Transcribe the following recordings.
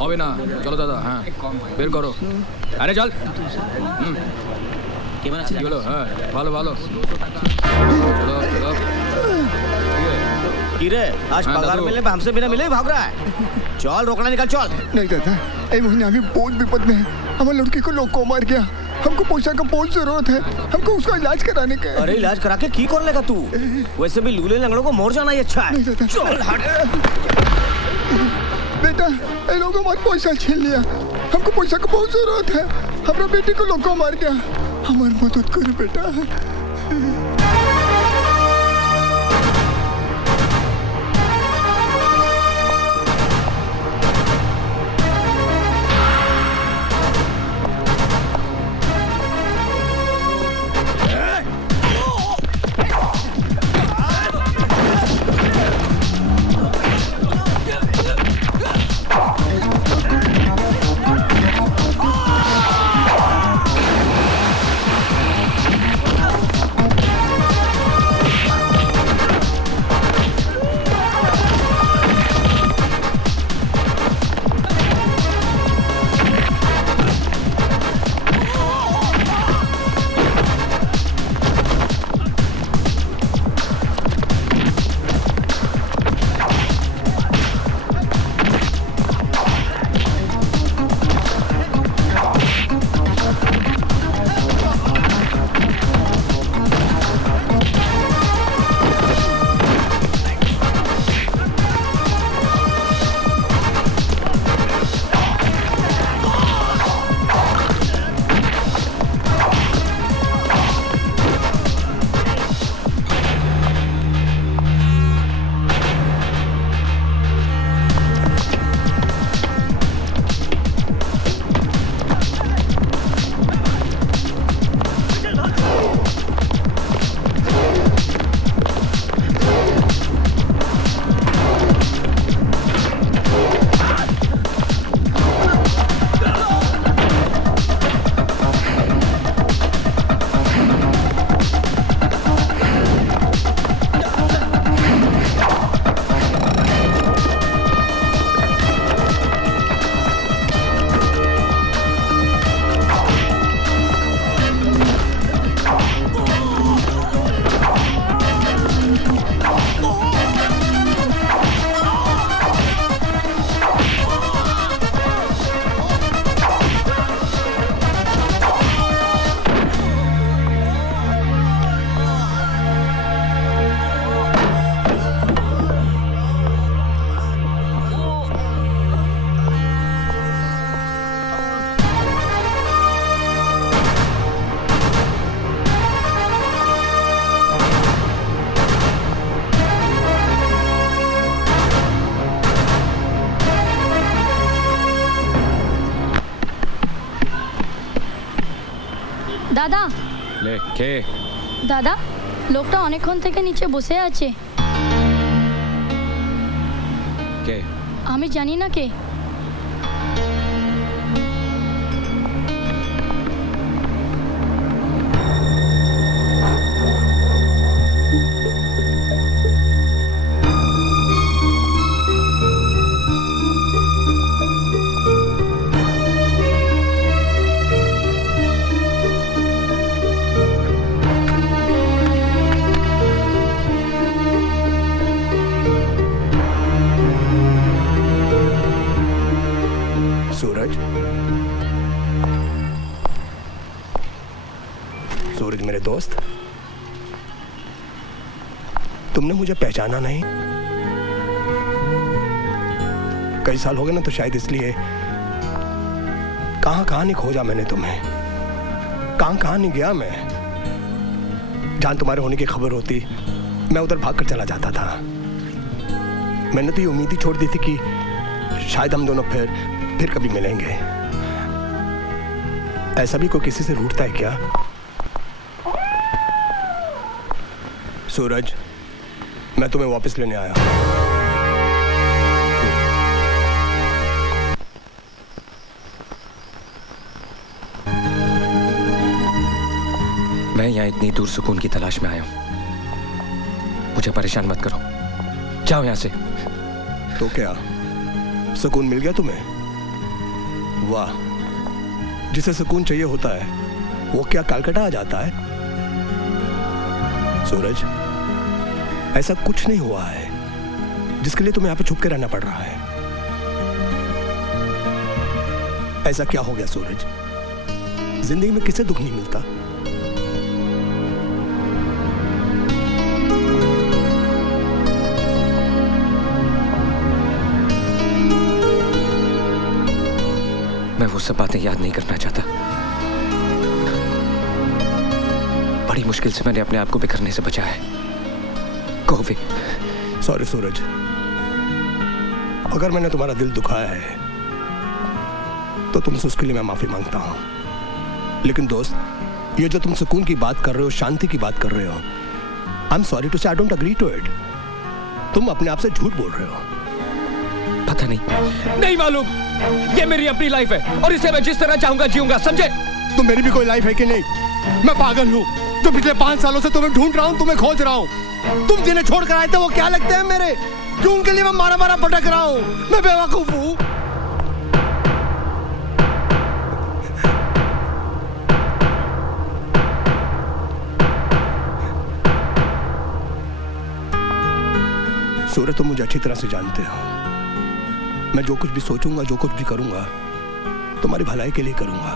হবে না, চলো দাদা। হ্যাঁ বের করো। আরে চল। কি হলো? হ্যাঁ ভালো ভালো, চলো চলো। কিরে আজ हाँ, पगार दादू। मिलने पे हमसे बिना मिले ही भाग रहा है। चल रोकड़ा निकाल चल। नहीं दादा, ये महीने अभी बहुत विपद में है। हमारे लड़की को लोग को मार गया। हमको पैसा का बहुत जरूरत है। हमको उसका इलाज कराने का है। अरे इलाज करा के की कर लेगा तू? वैसे भी लूले लंगड़ों को मोर जाना ही अच्छा है। नहीं दादा। चल हट। बेटा ये लोगों हमारे पैसा छीन लिया। हमको पैसा का बहुत जरूरत है। हमारा बेटी को लोग को मार गया। हमारी मदद करो बेटा। দাদা লে কে? দাদা লোকটা অনেকক্ষণ থেকে নিচে বসে আছে। কে? আমি জানি না কে। सूरज मेरे दोस्त, तुमने मुझे पहचाना नहीं? कई साल हो गए ना, तो शायद इसलिए कहां कहां नहीं खोजा मैंने तुम्हें, कहां कहां नहीं गया मैं। जहां तुम्हारे होने की खबर होती मैं उधर भागकर चला जाता था। मैंने तो ये उम्मीद ही छोड़ दी थी कि शायद हम दोनों फिर कभी मिलेंगे। ऐसा भी कोई किसी से रूठता है क्या? सूरज, मैं तुम्हें वापस लेने आया। मैं यहाँ इतनी दूर सुकून की तलाश में आया हूँ। मुझे परेशान मत करो, जाओ यहाँ से। तो क्या सुकून मिल गया तुम्हें? वाह, जिसे सुकून चाहिए होता है वो क्या कलकत्ता आ जाता है? सूरज, ऐसा कुछ नहीं हुआ है जिसके लिए तुम्हें यहां पे छुप के रहना पड़ रहा है। ऐसा क्या हो गया सूरज? जिंदगी में किसे दुख नहीं मिलता? मैं वो सब बातें याद नहीं करना चाहता। बड़ी मुश्किल से मैंने अपने आप को बिखरने से बचाया है। Go away. सॉरी सूरज, अगर मैंने तुम्हारा दिल दुखाया है तो तुमसे उसके लिए मैं माफी मांगता हूं। लेकिन दोस्त, ये जो तुम सुकून की बात कर रहे हो, शांति की बात कर रहे हो, I am sorry to say I don't agree to it. तुम अपने आप से झूठ बोल रहे हो। पता नहीं मालूम। ये मेरी अपनी लाइफ है और इसे मैं जिस तरह चाहूंगा जीऊंगा, समझे? तुम मेरी भी कोई लाइफ है कि नहीं? मैं पागल हूं जो पिछले 5 सालों से तुम्हें ढूंढ रहा हूं, तुम्हें खोज रहा हूं। तुम जिन्हें छोड़ कर आए थे वो क्या लगते हैं मेरे? क्यों उनके लिए मैं मारा मारा भटक रहा हूं? मैं बेवकूफ हूं। सूरज, तुम मुझे अच्छी तरह से जानते हो। मैं जो कुछ भी सोचूंगा, जो कुछ भी करूंगा, तुम्हारी भलाई के लिए करूंगा।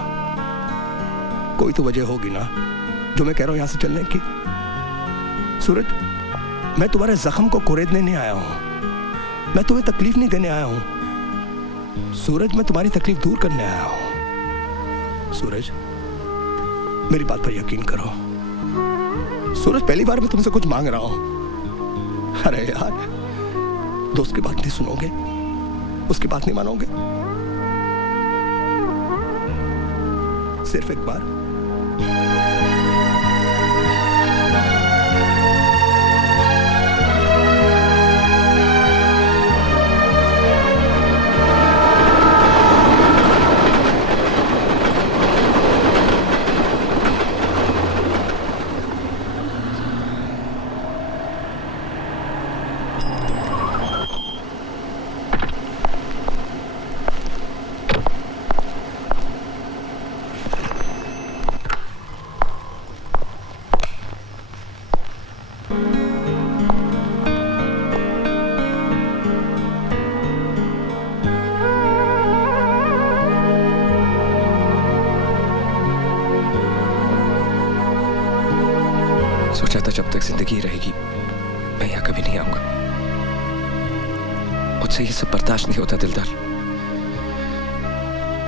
कोई तो वजह होगी ना जो मैं कह रहा हूं यहां से चलने की। सूरज, मैं तुम्हारे जख्म को कुरेदने नहीं आया हूं, मैं तुम्हें तकलीफ नहीं देने आया हूं। सूरज, मैं तुम्हारी तकलीफ दूर करने आया हूं। सूरज, मेरी बात पर यकीन करो। सूरज, पहली बार मैं तुमसे कुछ मांग रहा हूं। अरे यार, दोस्त की बात नहीं सुनोगे? उसकी बात नहीं मानोगे? सिर्फ एक बार। सोचा था जब तक जिंदगी रहेगी मैं यहाँ कभी नहीं आऊंगा। मुझसे ये सब बर्दाश्त नहीं होता दिलदार।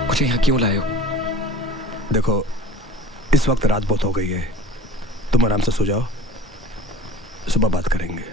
मुझे यहाँ क्यों लाए हो? देखो, इस वक्त रात बहुत हो गई है, तुम आराम से सो जाओ, सुबह बात करेंगे।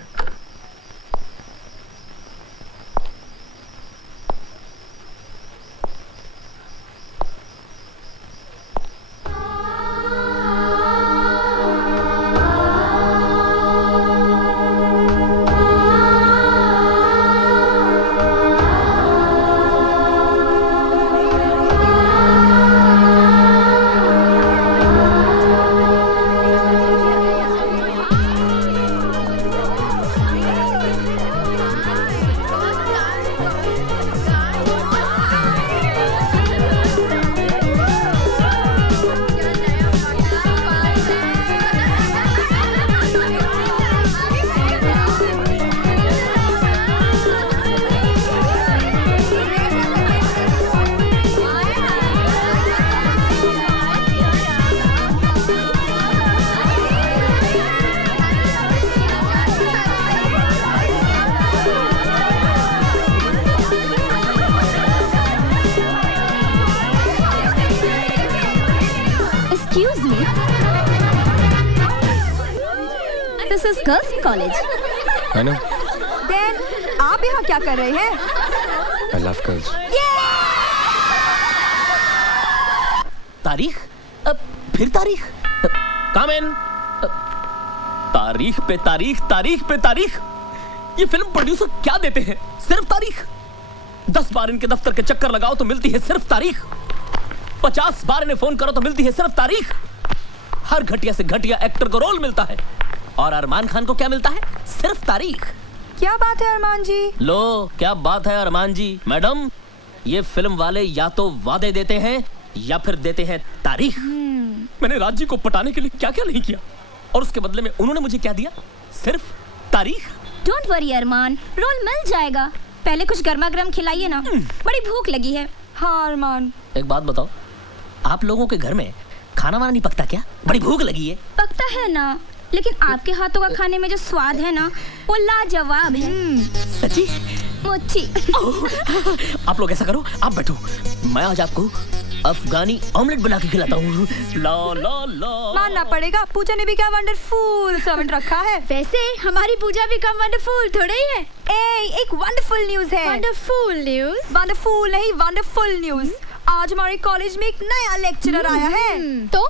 Excuse me. This is girls' college. I know. Then आप यहाँ क्या कर रहे हैं? I love girls. तारीख? फिर तारीख? Come in. तारीख पे तारीख, तारीख पे तारीख। ये फिल्म प्रोड्यूसर क्या देते हैं? सिर्फ तारीख। 10 बार इनके दफ्तर के चक्कर लगाओ तो मिलती है सिर्फ तारीख। 50 बार इन्हें फोन करो तो मिलती है सिर्फ तारीख। हर घटिया से घटिया एक्टर को रोल मिलता है और अरमान खान को क्या मिलता है? सिर्फ तारीख। क्या बात है अरमान जी? लो क्या बात है अरमान जी। मैडम, ये फिल्म वाले या तो वादे देते हैं या फिर देते हैं तारीख। मैंने राज जी को पटाने के लिए क्या क्या नहीं किया, और उसके बदले में उन्होंने मुझे क्या दिया? सिर्फ तारीख। डोंट वरी अरमान, रोल मिल जाएगा। पहले कुछ गर्मा गर्म खिलाइए ना, बड़ी भूख लगी है। हाँ अरमान। एक बात बताओ, आप लोगों के घर में खाना वाना नहीं पकता क्या? बड़ी भूख लगी है। पकता है ना, लेकिन आपके हाथों का खाने में जो स्वाद है ना, वो लाजवाब है। सच्ची? मुच्छी। आप लोग ऐसा करो, आप बैठो, मैं आज आपको अफगानी ऑमलेट बना के खिलाता हूँ। ला ला ला। मानना पड़ेगा, पूजा ने भी क्या वंडरफुल सर्वेंट रखा है। वैसे हमारी पूजा भी कम वंडरफुल थोड़ा ही है। एक वंडरफुल न्यूज है। Wonderful news? वंडरफुल नहीं, वंडरफुल न्यूज। आज हमारे कॉलेज में एक नया लेक्चरर आया है। तो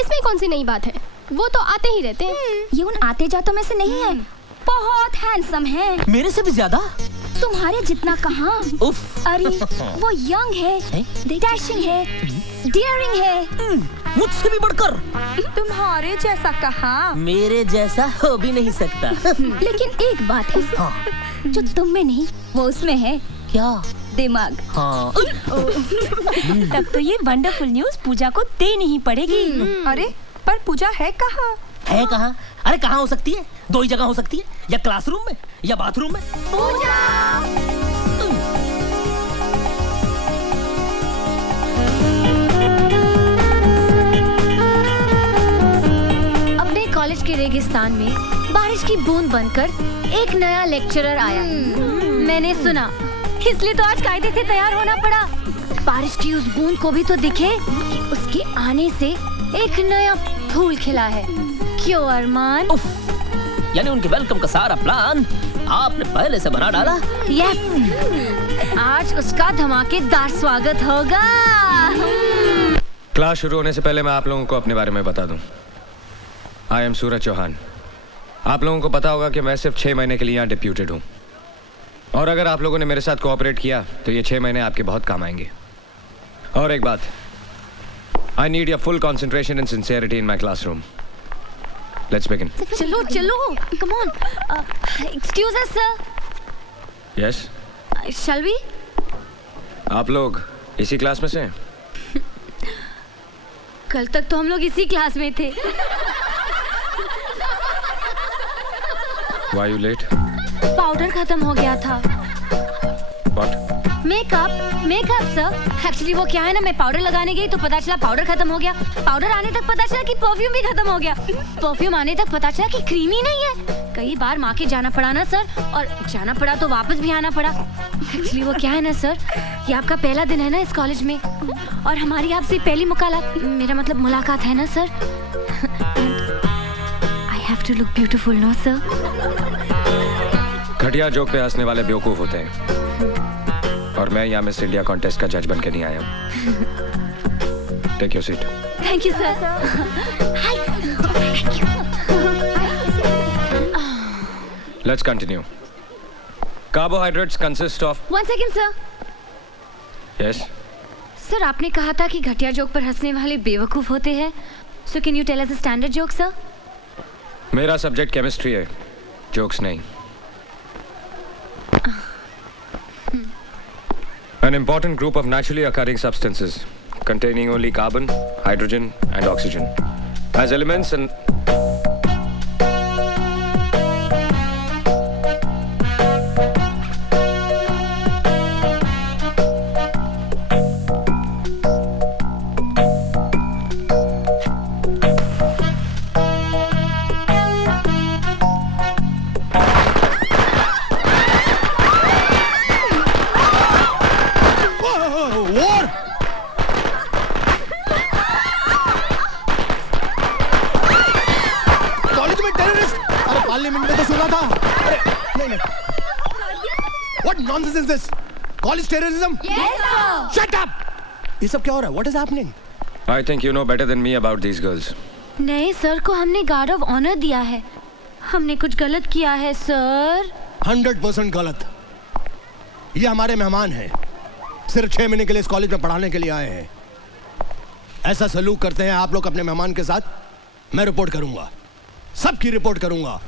इसमें कौन सी नई बात है? वो तो आते ही रहते हैं। ये उन आते जातों में से नहीं है। बहुत हैंडसम है। मेरे से भी ज्यादा? तुम्हारे जितना कहाँ। उफ। अरे वो यंग है, डैशिंग है, डियरिंग है। मुझसे भी बढ़कर। तुम्हारे जैसा कहाँ? मेरे जैसा हो भी नहीं सकता। लेकिन एक बात है, हाँ। जो तुम में नहीं वो उसमें है। क्या? दिमाग। हाँ। तब तो ये वंडरफुल न्यूज पूजा को देनी ही पड़ेगी। अरे पर पूजा है कहाँ? है कहाँ? अरे कहाँ हो सकती है? दो ही जगह हो सकती है, या क्लासरूम में या बाथरूम में। पूजा! अपने कॉलेज के रेगिस्तान में बारिश की बूंद बनकर एक नया लेक्चरर आया। मैंने सुना, इसलिए तो आज कायदे से तैयार होना पड़ा। बारिश की उस बूंद को भी तो दिखे कि उसके आने से एक नया फूल खिला है। क्यों अरमान? यानी उनके वेलकम का सारा प्लान आपने पहले से बना डाला? यस, आज उसका धमाकेदार स्वागत होगा। क्लास शुरू होने से पहले मैं आप लोगों को अपने बारे में बता दूं। आई एम सूरज चौहान। आप लोगों को पता होगा कि मैं सिर्फ 6 महीने के लिए यहाँ डिप्यूटेड हूँ, और अगर आप लोगों ने मेरे साथ कोऑपरेट किया तो ये 6 महीने आपके बहुत काम आएंगे। और एक बात, I need your full concentration and sincerity in my classroom. Let's begin. चलो चलो, come on. Excuse us, sir. Yes? Shall we? आप लोग इसी क्लास में से हैं? कल तक तो हम लोग इसी क्लास में थे। Why you late? पाउडर खत्म हो गया था। What? Makeup sir. एक्चुअली वो क्या है ना, मैं पाउडर लगाने गई तो पता चला पाउडर खत्म हो गया। पाउडर आने तक पता चला कि परफ्यूम भी खत्म हो गया। परफ्यूम आने तक पता चला कि क्रीम ही नहीं है। कई बार मार्केट जाना पड़ा ना सर, और जाना पड़ा तो वापस भी आना पड़ा। एक्चुअली वो क्या है ना सर, ये आपका पहला दिन है ना इस कॉलेज में, और हमारी आपसे पहली मुलाकात है ना sir. I have to look beautiful no sir. घटिया जोक पे हंसने वाले बेवकूफ होते हैं, और मैं यहाँ मिस इंडिया कॉन्टेस्ट का जज बन के नहीं आया हूँ। Take your seat. Thank you sir. Let's continue. Carbohydrates consist of. 1 second sir. Yes sir, आपने कहा था कि घटिया जोक पर हंसने वाले बेवकूफ होते हैं। So can you tell us a standard joke sir? मेरा सब्जेक्ट केमिस्ट्री है, जोक्स नहीं। An important group of naturally occurring substances containing only carbon, hydrogen and oxygen as elements and College terrorism? Yes sir. Shut up! ये सब क्या हो रहा है? What is happening? I think you know better than me about these girls. नहीं, sir को हमने guard of honour दिया है। हमने कुछ गलत किया है सर। 100% गलत। ये हमारे मेहमान हैं, सिर्फ 6 महीने के लिए इस कॉलेज में पढ़ाने के लिए आए हैं। ऐसा सलूक करते हैं आप लोग अपने मेहमान के साथ? मैं रिपोर्ट करूंगा, सबकी रिपोर्ट करूंगा।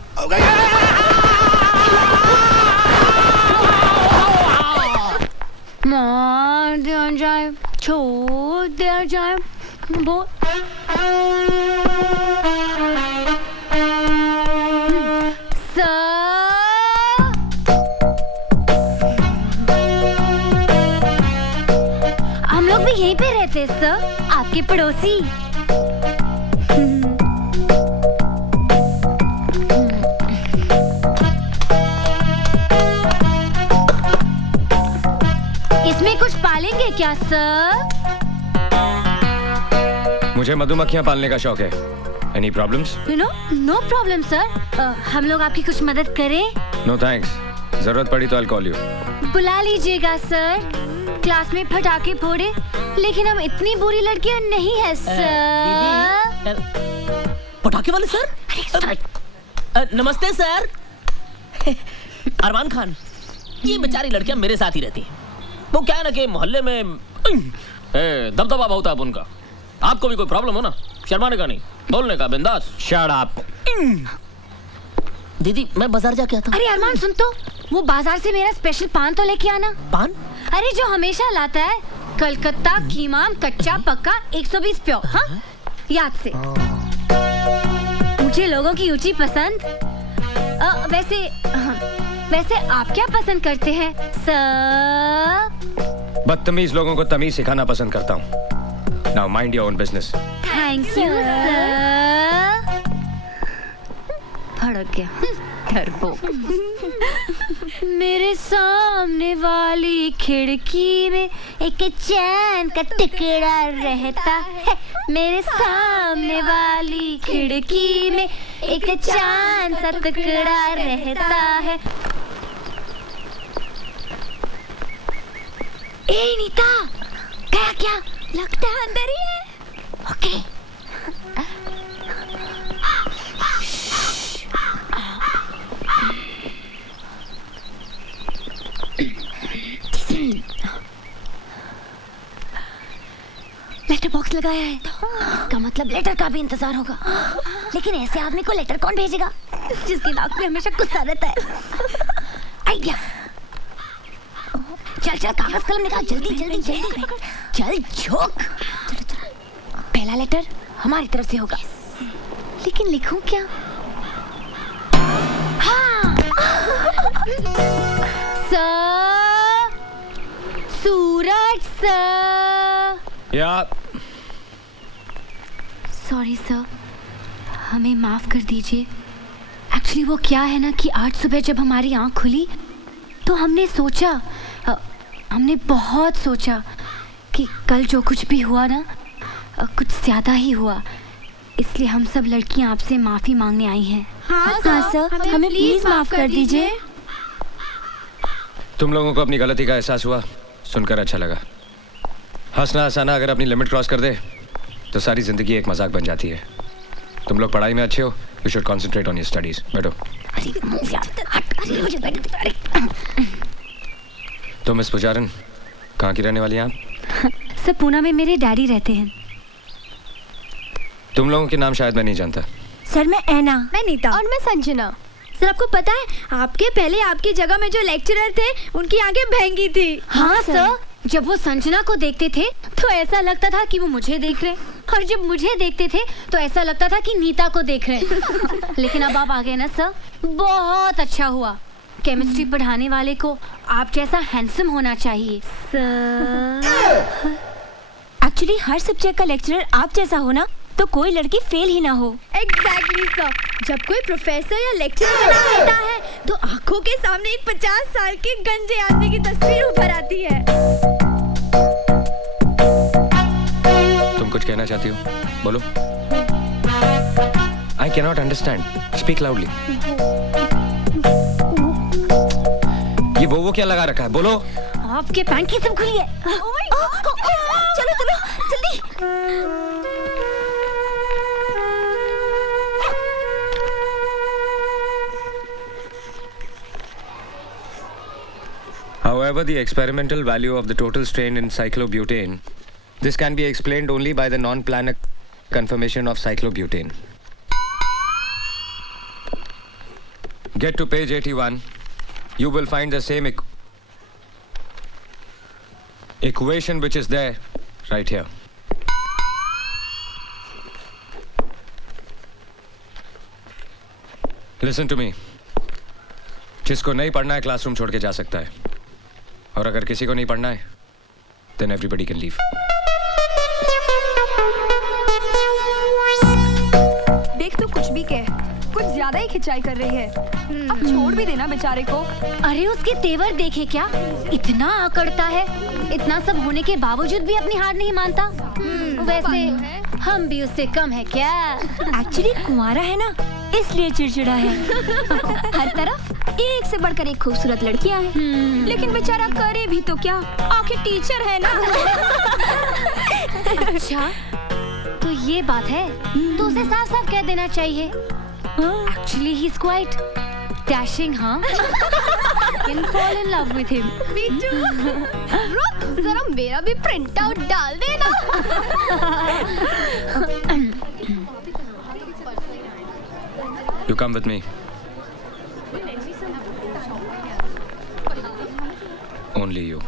मार दिया जाए, छोड़ दिया जाए, वो हम लोग भी यहीं पे रहते हैं सर, आपके पड़ोसी। इसमें कुछ पालेंगे क्या सर? मुझे मधुमक्खियां पालने का शौक है। Any problems? No problem sir. हम लोग आपकी कुछ मदद करें? No thanks. जरूरत पड़ी तो I'll call you. बुला लीजिएगा सर। क्लास में पटाखे फोड़े, लेकिन हम इतनी बुरी लड़कियां नहीं है सर। पटाखे वाले सर? नमस्ते सर। अरमान खान, ये बेचारी लड़कियां मेरे साथ ही रहती हैं। वो क्या है ना कि मोहल्ले में दबदबा बहुत है उनका। आपको भी कोई प्रॉब्लम हो ना, शर्माने का नहीं, बोलने का, बिंदास। Shut up. दीदी मैं बाजार जाके आता हूँ। अरे अरमान सुन तो, वो बाजार से मेरा स्पेशल पान तो लेके आना। पान? अरे जो हमेशा लाता है, कलकत्ता कीमाम कच्चा पक्का 120 प्योर। हाँ याद से। मुझे लोगों की ऊंची पसंद। वैसे आप क्या पसंद करते हैं सर? बदतमीज लोगों को तमीज सिखाना पसंद करता हूँ। Now mind your own business. Thank you sir. भड़क गया डरपोक। मेरे सामने वाली खिड़की में एक चैन का टुकड़ा रहता है। मेरे सामने वाली खिड़की में एक चांद सा टुकड़ा रहता है। ए नीता, गया क्या? लगता है अंदर ही है। ओके। लेटर बॉक्स लगाया है, इसका मतलब लेटर का भी इंतजार होगा। लेकिन ऐसे आदमी को लेटर कौन भेजेगा जिसकी नाक में हमेशा गुस्सा रहता है? आइडिया। चल चल कागज कलम निकाल, जल्दी जल्दी जल्दी। चल झोंक। पहला लेटर हमारी तरफ से होगा, लेकिन लिखूं क्या? हाँ। सर, सूरज सर। या सॉरी सर, हमें माफ कर दीजिए। एक्चुअली वो क्या है ना कि आज सुबह जब हमारी आंख खुली तो हमने सोचा, हमने बहुत सोचा कि कल जो कुछ भी हुआ ना, कुछ ज़्यादा ही हुआ। इसलिए हम सब लड़कियां आपसे माफ़ी मांगने आई हैं। हाँ सर, हमें प्लीज माफ कर दीजिए। तुम लोगों को अपनी गलती का एहसास हुआ, सुनकर अच्छा लगा। हंसना हंसाना अगर अपनी लिमिट क्रॉस कर दे तो सारी जिंदगी एक मजाक बन जाती है। तुम लोग पढ़ाई में अच्छे हो, you should concentrate on your studies. बैठो। तो मिस पुजारन, कहाँ की रहने वाली हैं आप? सर पूना में मेरे डैडी रहते हैं। तुम लोगों के नाम शायद मैं नहीं जानता। सर मैं ऐना। मैं नीता। और मैं संजना। सर आपको पता है, आपके पहले आपकी जगह में जो लेक्चरर थे उनकी आंखें भैंगी थी। हाँ सर, जब वो संजना को देखते थे तो ऐसा लगता था कि वो मुझे देख रहे, और जब मुझे देखते थे तो ऐसा लगता था कि नीता को देख रहे। लेकिन अब आप आ गए ना सर, बहुत अच्छा हुआ। केमिस्ट्री पढ़ाने वाले को आप जैसा हैंडसम होना चाहिए सर। एक्चुअली हर सब्जेक्ट का लेक्चरर आप जैसा हो ना, तो कोई लड़की फेल ही ना हो। Exactly sir. जब कोई प्रोफेसर या लेक्चरर बना होता है तो आंखों के सामने एक 50 साल के गंजे आदमी की तस्वीर उभर आती है। तुम कुछ कहना चाहती हो? बोलो। I can not understand, speak loudly. ये वो क्या लगा रखा है? बोलो। आपके पैंट की सब खुली है। चलो चलो जल्दी। However, the experimental value of the total strain in cyclobutane, this can be explained only by the non-planar conformation of cyclobutane. Get to page 81. You will find the same equation which is there right here. Listen to me. जिसको नहीं पढ़ना है classroom छोड़ के जा सकता है, और अगर किसी को नहीं पढ़ना है then everybody can leave. देख तू कुछ भी कह, कुछ ज्यादा ही खिंचाई कर रही है। अब छोड़ भी देना बेचारे को। अरे उसके तेवर देखे क्या, इतना अकड़ता है, इतना सब होने के बावजूद भी अपनी हार नहीं मानता। वैसे हम भी उससे कम है क्या? एक्चुअली कुंवारा है ना, इसलिए चिड़चिड़ा है। हर तरफ एक से बढ़कर एक खूबसूरत लड़कियां हैं, लेकिन बेचारा करे भी तो क्या, आखिर टीचर है ना। अच्छा तो ये बात है, तो उसे साफ साफ कह देना चाहिए। Actually he's quite dashing, हाँ? Can fall in love with him. Me too. रुक, जरा मेरा भी प्रिंट आउट डाल देना। You come with me. Only you.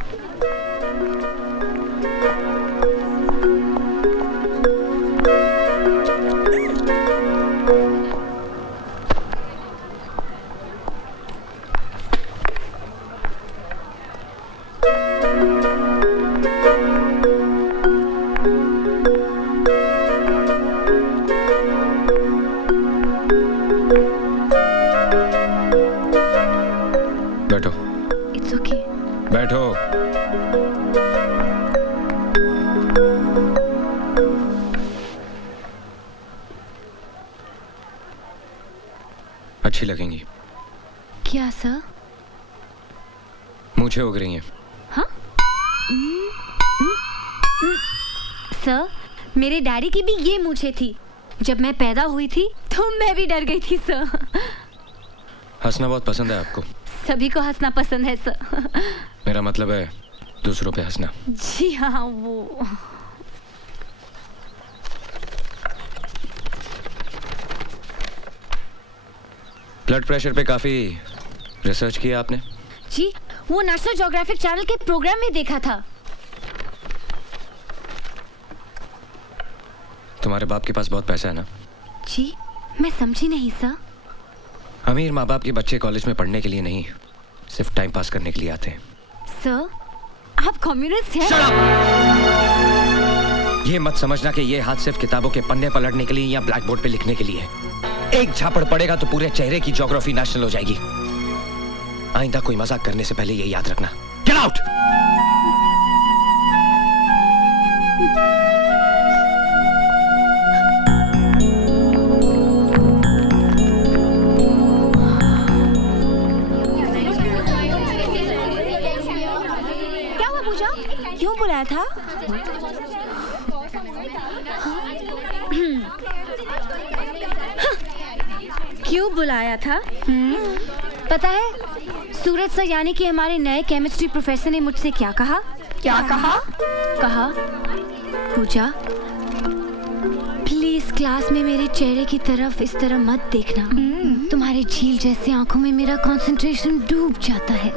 बैठो। It's okay. बैठो। अच्छी लगेंगी। क्या सर? मूंछें उग रही हैं। हाँ? सर, मेरे डैडी की भी ये मूंछें थी। जब मैं पैदा हुई थी तो मैं भी डर गई थी सर। हंसना बहुत पसंद है आपको। सभी को हंसना पसंद है सर। मेरा मतलब है दूसरों पे हंसना। जी हाँ, वो ब्लड प्रेशर पे काफी रिसर्च किया आपने? जी, वो नेशनल ज्योग्राफिक चैनल के प्रोग्राम में देखा था। तुम्हारे बाप के पास बहुत पैसा है ना? जी, मैं समझी नहीं सर। अमीर माँ बाप के बच्चे कॉलेज में पढ़ने के लिए नहीं, सिर्फ टाइम पास करने के लिए आते हैं। सर, आप कम्युनिस्ट हैं? Shut up! ये मत समझना कि ये हाथ सिर्फ किताबों के पन्ने पलटने के लिए या ब्लैक बोर्ड पे लिखने के लिए है। एक झापड़ पड़ेगा तो पूरे चेहरे की ज्योग्राफी नेशनल हो जाएगी। आइंदा कोई मजाक करने से पहले ये याद रखना। Get out! क्या हुआ पूजा? क्यों बुलाया था? क्यों बुलाया था? पता है, सूरज सर यानी कि हमारे नए केमिस्ट्री प्रोफेसर ने मुझसे क्या कहा? क्या कहा? कहा, पूजा प्लीज क्लास में मेरे चेहरे की तरफ इस तरह मत देखना। तुम्हारे झील जैसे आंखों में मेरा कंसंट्रेशन डूब जाता है।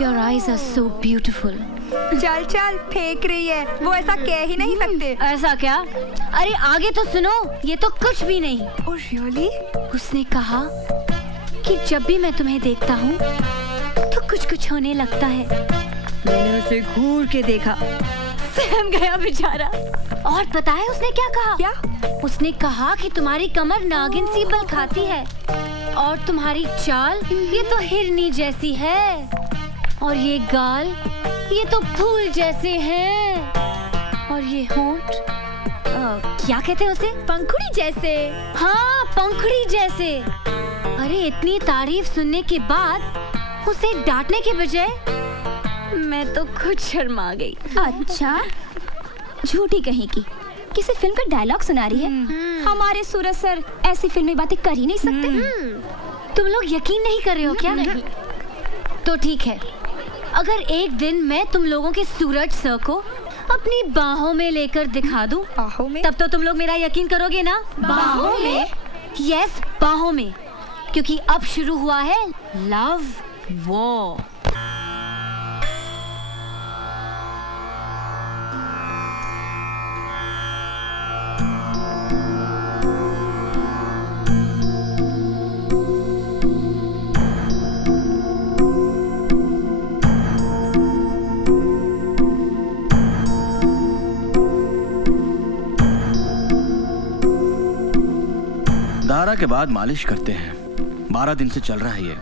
Your eyes are so beautiful. चल चल, फेंक रही है, वो ऐसा कह ही नहीं सकते। ऐसा क्या? अरे आगे तो सुनो, ये तो कुछ भी नहीं। Oh really? उसने कहा कि जब भी मैं तुम्हें देखता हूँ तो कुछ कुछ होने लगता है। मैंने उसे घूर के देखा, सहम गया बेचारा। और पता है उसने क्या कहा? क्या? उसने कहा कि तुम्हारी कमर नागिन सी बल खाती है और तुम्हारी चाल ये तो हिरनी जैसी है और ये गाल ये तो फूल जैसे हैं और ये होंठ क्या कहते हैं उसे? पंखुड़ी जैसे। हाँ, पंखुड़ी जैसे। अरे इतनी तारीफ सुनने के बाद उसे डांटने के बजाय मैं तो खुद शर्मा गई। अच्छा, झूठी कहेगी, किसी फिल्म का डायलॉग सुना रही है। हमारे सूरज सर ऐसी फिल्मी बातें कर ही नहीं सकते। तुम लोग यकीन नहीं कर रहे हो क्या? नहीं। तो ठीक है, अगर एक दिन मैं तुम लोगों के सूरज सर को अपनी बाहों में लेकर दिखा दूं, बाहों में? तब तो तुम लोग मेरा यकीन करोगे ना? बाहों में? यस, बाहों में, क्योंकि अब शुरू हुआ है लव वॉर। 12 के बाद मालिश करते हैं। 12 दिन से चल रहा है ये।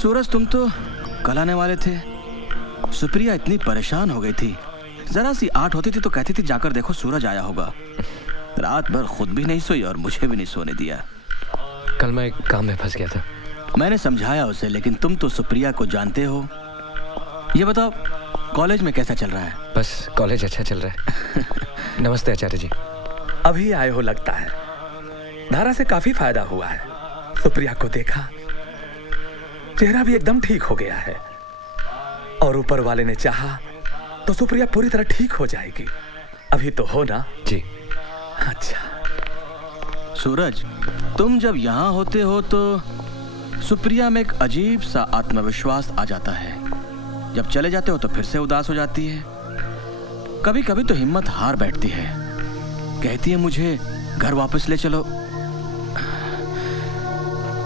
सूरज, तुम तो कल आने वाले थे। सुप्रिया इतनी परेशान हो गई थी, जरा सी आठ होती थी तो कहती थी जाकर देखो सूरज आया होगा। रात भर खुद भी नहीं सोई और मुझे भी नहीं सोने दिया। कल मैं एक काम में फंस गया था। मैंने समझाया उसे, लेकिन तुम तो सुप्रिया को जानते हो। ये बताओ, कॉलेज में कैसा चल रहा है? बस कॉलेज अच्छा चल रहा है। नमस्ते आचार्य जी। अभी आए हो लगता है। धारा से काफी फायदा हुआ है। सुप्रिया को देखा, चेहरा भी एकदम ठीक हो गया है। और ऊपर वाले ने चाहा तो सुप्रिया पूरी तरह ठीक हो जाएगी। अभी तो हो ना? जी। अच्छा। सूरज, तुम जब यहाँ होते हो तो सुप्रिया में एक अजीब सा आत्मविश्वास आ जाता है। जब चले जाते हो तो फिर से उदास हो जाती है। कभी कभी तो हिम्मत हार बैठती है, कहती है मुझे घर वापस ले चलो।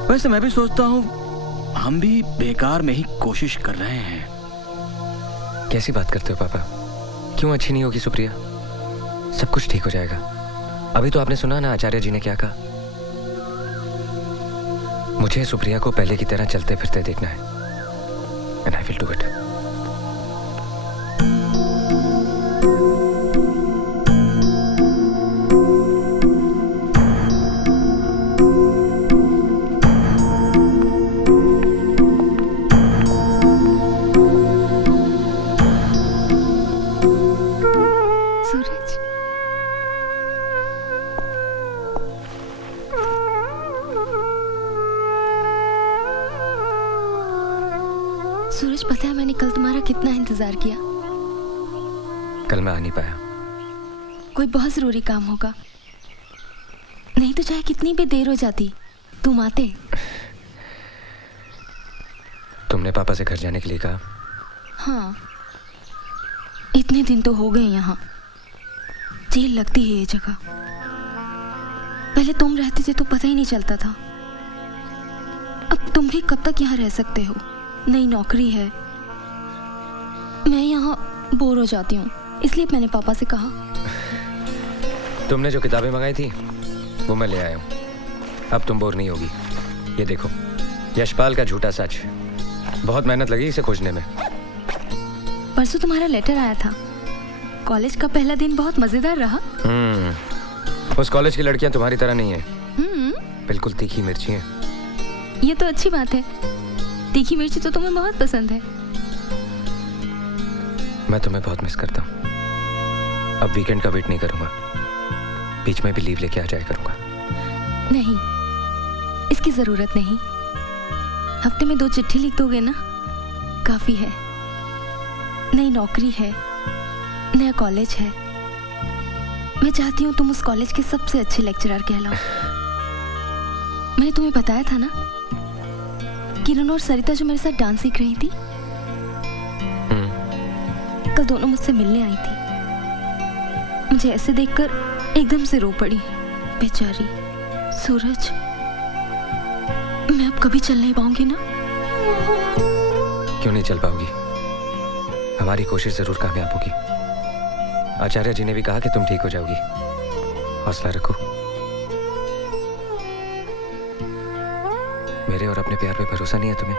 वैसे मैं भी सोचता हूँ हम भी बेकार में ही कोशिश कर रहे हैं। कैसी बात करते हो पापा? क्यों अच्छी नहीं होगी सुप्रिया? सब कुछ ठीक हो जाएगा। अभी तो आपने सुना ना आचार्य जी ने क्या कहा। मुझे सुप्रिया को पहले की तरह चलते फिरते देखना है। And I will do it. Suraj, पता है मैंने कल तुम्हारा कितना इंतजार किया। कल मैं आ नहीं पाया। कोई बहुत जरूरी काम होगा, नहीं तो चाहे कितनी भी देर हो जाती तुम आते। तुमने पापा से घर जाने के लिए कहा? हाँ, इतने दिन तो हो गए यहाँ। जेल लगती है ये जगह। पहले तुम रहते थे तो पता ही नहीं चलता था। अब तुम भी कब तक यहाँ रह सकते हो? नई नौकरी है। मैं यहाँ बोर हो जाती हूँ, इसलिए मैंने पापा से कहा। तुमने जो किताबें मंगाई थी वो मैं ले आया हूँ। अब तुम बोर नहीं होगी। ये देखो, यशपाल का झूठा सच। बहुत मेहनत लगी इसे खोजने में। परसों तुम्हारा लेटर आया था। कॉलेज का पहला दिन बहुत मजेदार रहा। उस कॉलेज की लड़कियां तुम्हारी तरह नहीं है। बिल्कुल तीखी मिर्ची हैं। ये तो अच्छी बात है। तीखी मिर्ची तो तुम्हें बहुत पसंद है। मैं तुम्हें बहुत मिस करता हूँ। अब वीकेंड का वेट नहीं करूंगा। बीच में भी लीव लेके आ जाया करूंगा। नहीं, इसकी जरूरत नहीं। हफ्ते में 2 चिट्ठी लिख दोगे ना, काफी है। नई नौकरी है, नया कॉलेज है। मैं चाहती हूँ तुम उस कॉलेज के सबसे अच्छे लेक्चरर कहलाओ। मैंने तुम्हें बताया था ना, किरण और सरिता जो मेरे साथ डांस सीख रही थी, कल दोनों मुझसे मिलने आई थी। मुझे ऐसे देखकर एकदम से रो पड़ी, बेचारी। सूरज, मैं अब कभी चल नहीं पाऊंगी ना? क्यों नहीं चल पाओगी? हमारी कोशिश जरूर कामयाब होगी। आचार्य जी ने भी कहा कि तुम ठीक हो जाओगी। हौसला रखो। मेरे और अपने प्यार पे भरोसा नहीं है तुम्हें?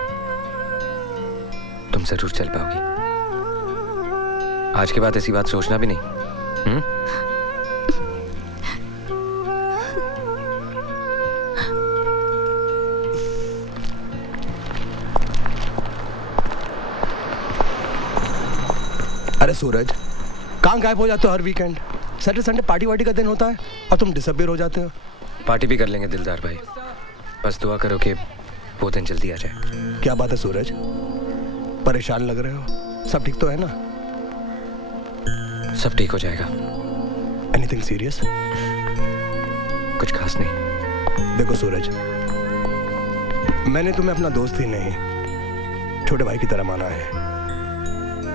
तुम जरूर चल पाओगी। आज के बाद ऐसी बात सोचना भी नहीं। अरे सूरज, कहाँ गायब हो जाते हो हर वीकेंड? सैटरडे संडे पार्टी वार्टी का दिन होता है और तुम डिसअपीयर हो जाते हो। पार्टी भी कर लेंगे दिलदार भाई। बस दुआ करो कि वो दिन जल्दी आ जाए। क्या बात है सूरज, परेशान लग रहे हो? सब ठीक तो है ना? सब ठीक हो जाएगा। Anything serious? कुछ खास नहीं। देखो सूरज, मैंने तुम्हें अपना दोस्त ही नहीं, छोटे भाई की तरह माना है।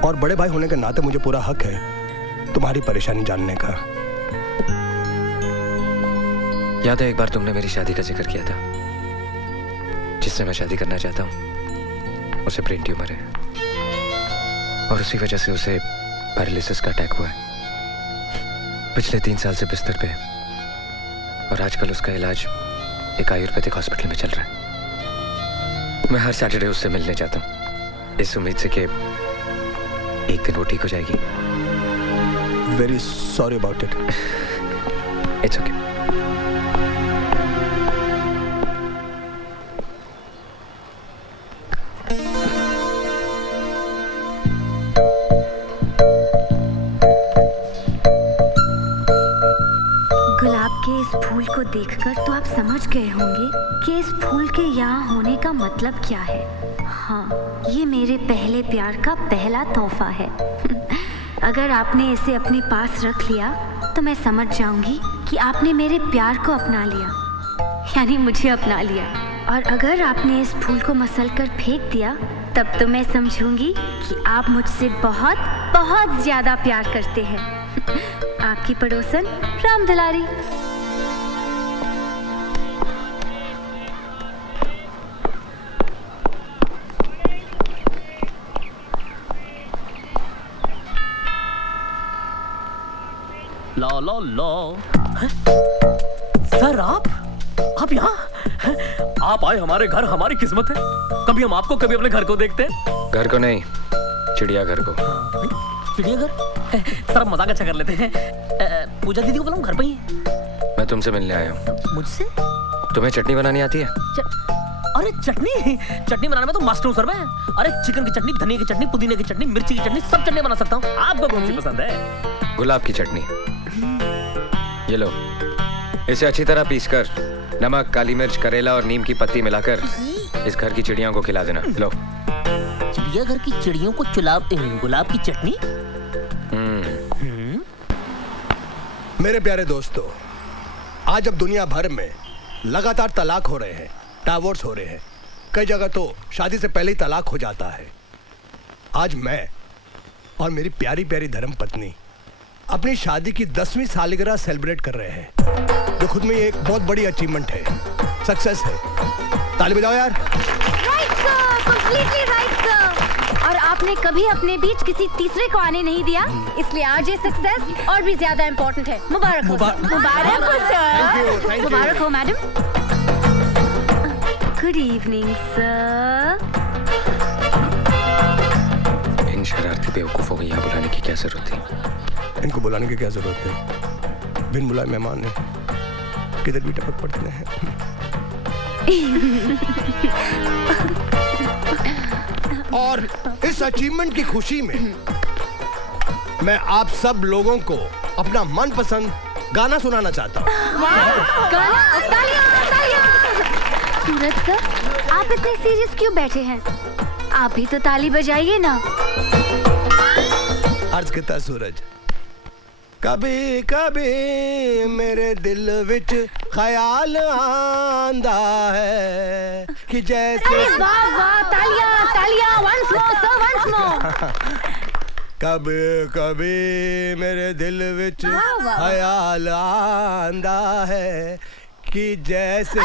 और बड़े भाई होने के नाते मुझे पूरा हक है तुम्हारी परेशानी जानने का। याद है एक बार तुमने मेरी शादी का जिक्र किया था? जिससे मैं शादी करना चाहता हूँ उसे ब्रेन ट्यूमर है और उसी वजह से उसे पैरालिसिस का अटैक हुआ है। पिछले 3 साल से बिस्तर पे है और आजकल उसका इलाज एक आयुर्वेदिक हॉस्पिटल में चल रहा है। मैं हर सैटरडे उससे मिलने जाता हूँ, इस उम्मीद से कि एक दिन वो ठीक हो जाएगी। Very sorry about it. It's okay. गुलाब के इस फूल को देखकर तो आप समझ गए होंगे कि इस फूल के यहाँ होने का मतलब क्या है। हाँ, ये मेरे पहले प्यार का पहला तोहफा है। अगर आपने इसे अपने पास रख लिया तो मैं समझ जाऊंगी कि आपने मेरे प्यार को अपना लिया, यानी मुझे अपना लिया। और अगर आपने इस फूल को मसल कर फेंक दिया तब तो मैं समझूंगी कि आप मुझसे बहुत बहुत ज्यादा प्यार करते हैं। आपकी पड़ोसन राम दुलारी। लो लो लो। सर आप यहाँ? आप आए हमारे घर, हमारी किस्मत है। कभी हम आपको, कभी अपने घर को देखते हैं। घर को नहीं, चिड़ियाघर को। चिड़ियाघर? सर मजाक अच्छा कर लेते हैं। पूजा दीदी को बुलाऊं, घर पे ही? मैं तुमसे मिलने आया हूँ। मुझसे? तुम्हें चटनी बनानी आती है? अरे चटनी बनाने में तो मास्टर हूँ सर मैं। अरे चिकन की चटनी, धनिया की चटनी, पुदीने की चटनी, मिर्ची की चटनी, सब चटनी बना सकता हूँ। आपको कौन सी पसंद है? गुलाब की चटनी। ये लो, इसे अच्छी तरह पीसकर नमक, काली मिर्च, करेला और नीम की पत्ती मिलाकर इस घर की चिड़ियों को खिला देना। लो। चिड़ियाघर की चिड़ियों को गुलाब की चटनी? मेरे प्यारे दोस्तों, आज अब दुनिया भर में लगातार तलाक हो रहे हैं, डाइवोर्स हो रहे हैं। कई जगह तो शादी से पहले ही तलाक हो जाता है। आज मैं और मेरी प्यारी प्यारी धर्म पत्नी अपनी शादी की 10वीं सालगिरह सेलिब्रेट कर रहे हैं, जो खुद में एक बहुत बड़ी अचीवमेंट है, सक्सेस है। ताली बजाओ यार। Right sir, completely right sir. और आपने कभी अपने बीच किसी तीसरे को आने नहीं दिया, इसलिए आज ये सक्सेस और भी ज्यादा इम्पोर्टेंट है। मुबारक हो सर। मुबारक हो सर। मुबारक हो मैडम। Good evening sir. इन शरारती बेवकूफों को यहाँ बुलाने की क्या जरूरत थी? इनको बुलाने की क्या जरूरत है? बिन बुलाए मेहमान ने किधर भी टपक पड़ते हैं। और इस अचीवमेंट की खुशी में मैं आप सब लोगों को अपना मनपसंद गाना सुनाना चाहता हूँ। गाना? तालियां, तालियां। सूरज सर, आप इतने सीरियस क्यों बैठे हैं? आप भी तो ताली बजाइए ना। अर्ज किता सूरज। कभी कभी मेरे दिल विच ख्याल आंदा है कि जैसे। वाह वाह, तालियां तालियां, once more sir, once more। कभी कभी मेरे दिल विच ख्याल आंदा है कि जैसे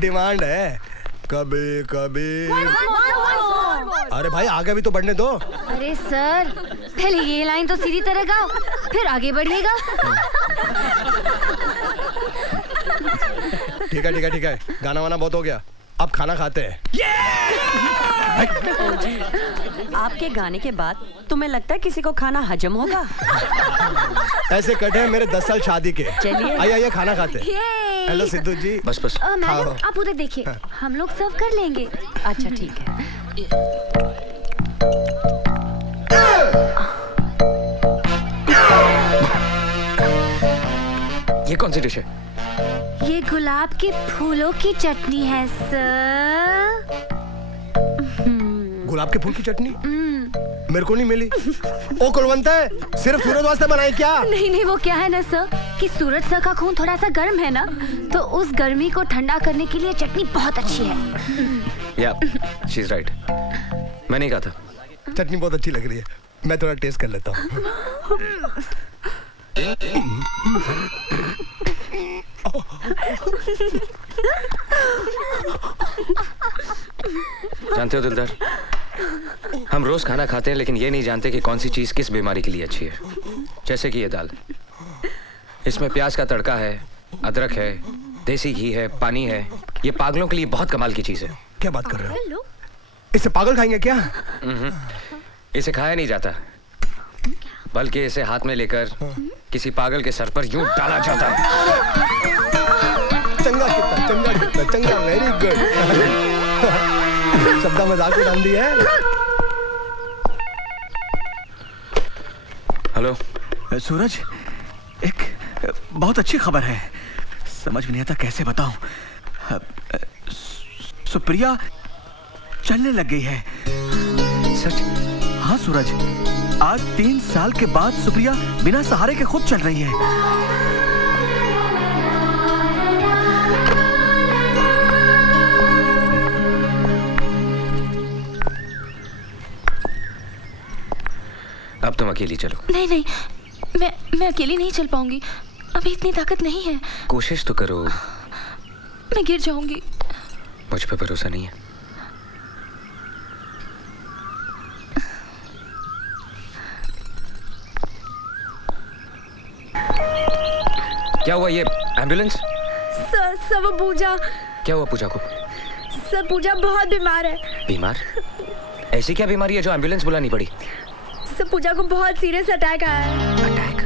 डिमांड है। कभी कभी। अरे भाई आगे भी तो बढ़ने दो। अरे सर, पहले ये लाइन तो सीधी तरह गाओ, फिर आगे बढ़िएगा। ठीक है ठीक है ठीक है, गाना वाना बहुत हो गया, अब खाना खाते हैं। आपके गाने के बाद तुम्हें लगता है किसी को खाना हजम होगा? ऐसे कटे हैं मेरे 10 साल शादी के। चलिए आइए आइए खाना खाते हैं। हेलो सिद्धू जी। बस बस। मैडम आप उधर देखिए, हम लोग सर्व कर लेंगे। अच्छा ठीक है। ये कौन सी डिश है? ये गुलाब के फूलों की चटनी है सर। गुलाब के फूल की चटनी मेरे को नहीं मिली। ओ कुलवंत है, सिर्फ सूरज वास्ते बनाई क्या? नहीं नहीं, वो क्या है ना सर कि सूरज सर का खून थोड़ा सा गर्म है ना, तो उस गर्मी को ठंडा करने के लिए चटनी बहुत अच्छी है। या, शी इज राइट। मैं नहीं कहा था। चटनी बहुत अच्छी लग रही है, मैं थोड़ा टेस्ट कर लेता हूँ। जानते हो दिलदार, हम रोज खाना खाते हैं लेकिन ये नहीं जानते कि कौन सी चीज किस बीमारी के लिए अच्छी है। जैसे कि ये दाल, इसमें प्याज का तड़का है, अदरक है, देसी घी है, पानी है। ये पागलों के लिए बहुत कमाल की चीज है। क्या बात कर रहे हो? इसे पागल खाएंगे क्या? इसे खाया नहीं जाता, बल्कि इसे हाथ में लेकर किसी पागल के सर पर यूं डाला जाता है। चंगा कितना, चंगा कितना, चंगा, वेरी गुड। शब्दा मजाक उड़ा दी है। हेलो सूरज, एक बहुत अच्छी खबर है। समझ में नहीं आता कैसे बताऊं। सुप्रिया चलने लग गई है। सच? हाँ सूरज, आज 3 साल के बाद सुप्रिया बिना सहारे के खुद चल रही है। अब तुम अकेली चलो। नहीं नहीं, मैं अकेली नहीं चल पाऊंगी। अभी इतनी ताकत नहीं है। कोशिश तो करो। मैं गिर जाऊंगी। मुझ पे भरोसा नहीं है? क्या हुआ? ये एम्बुलेंस? सर वो पूजा। क्या हुआ पूजा को? सर पूजा बहुत बीमार है। बीमार? ऐसी क्या बीमारी है जो एम्बुलेंस बुलानी पड़ी? सर पूजा को बहुत सीरियस अटैक आया है। अटैक?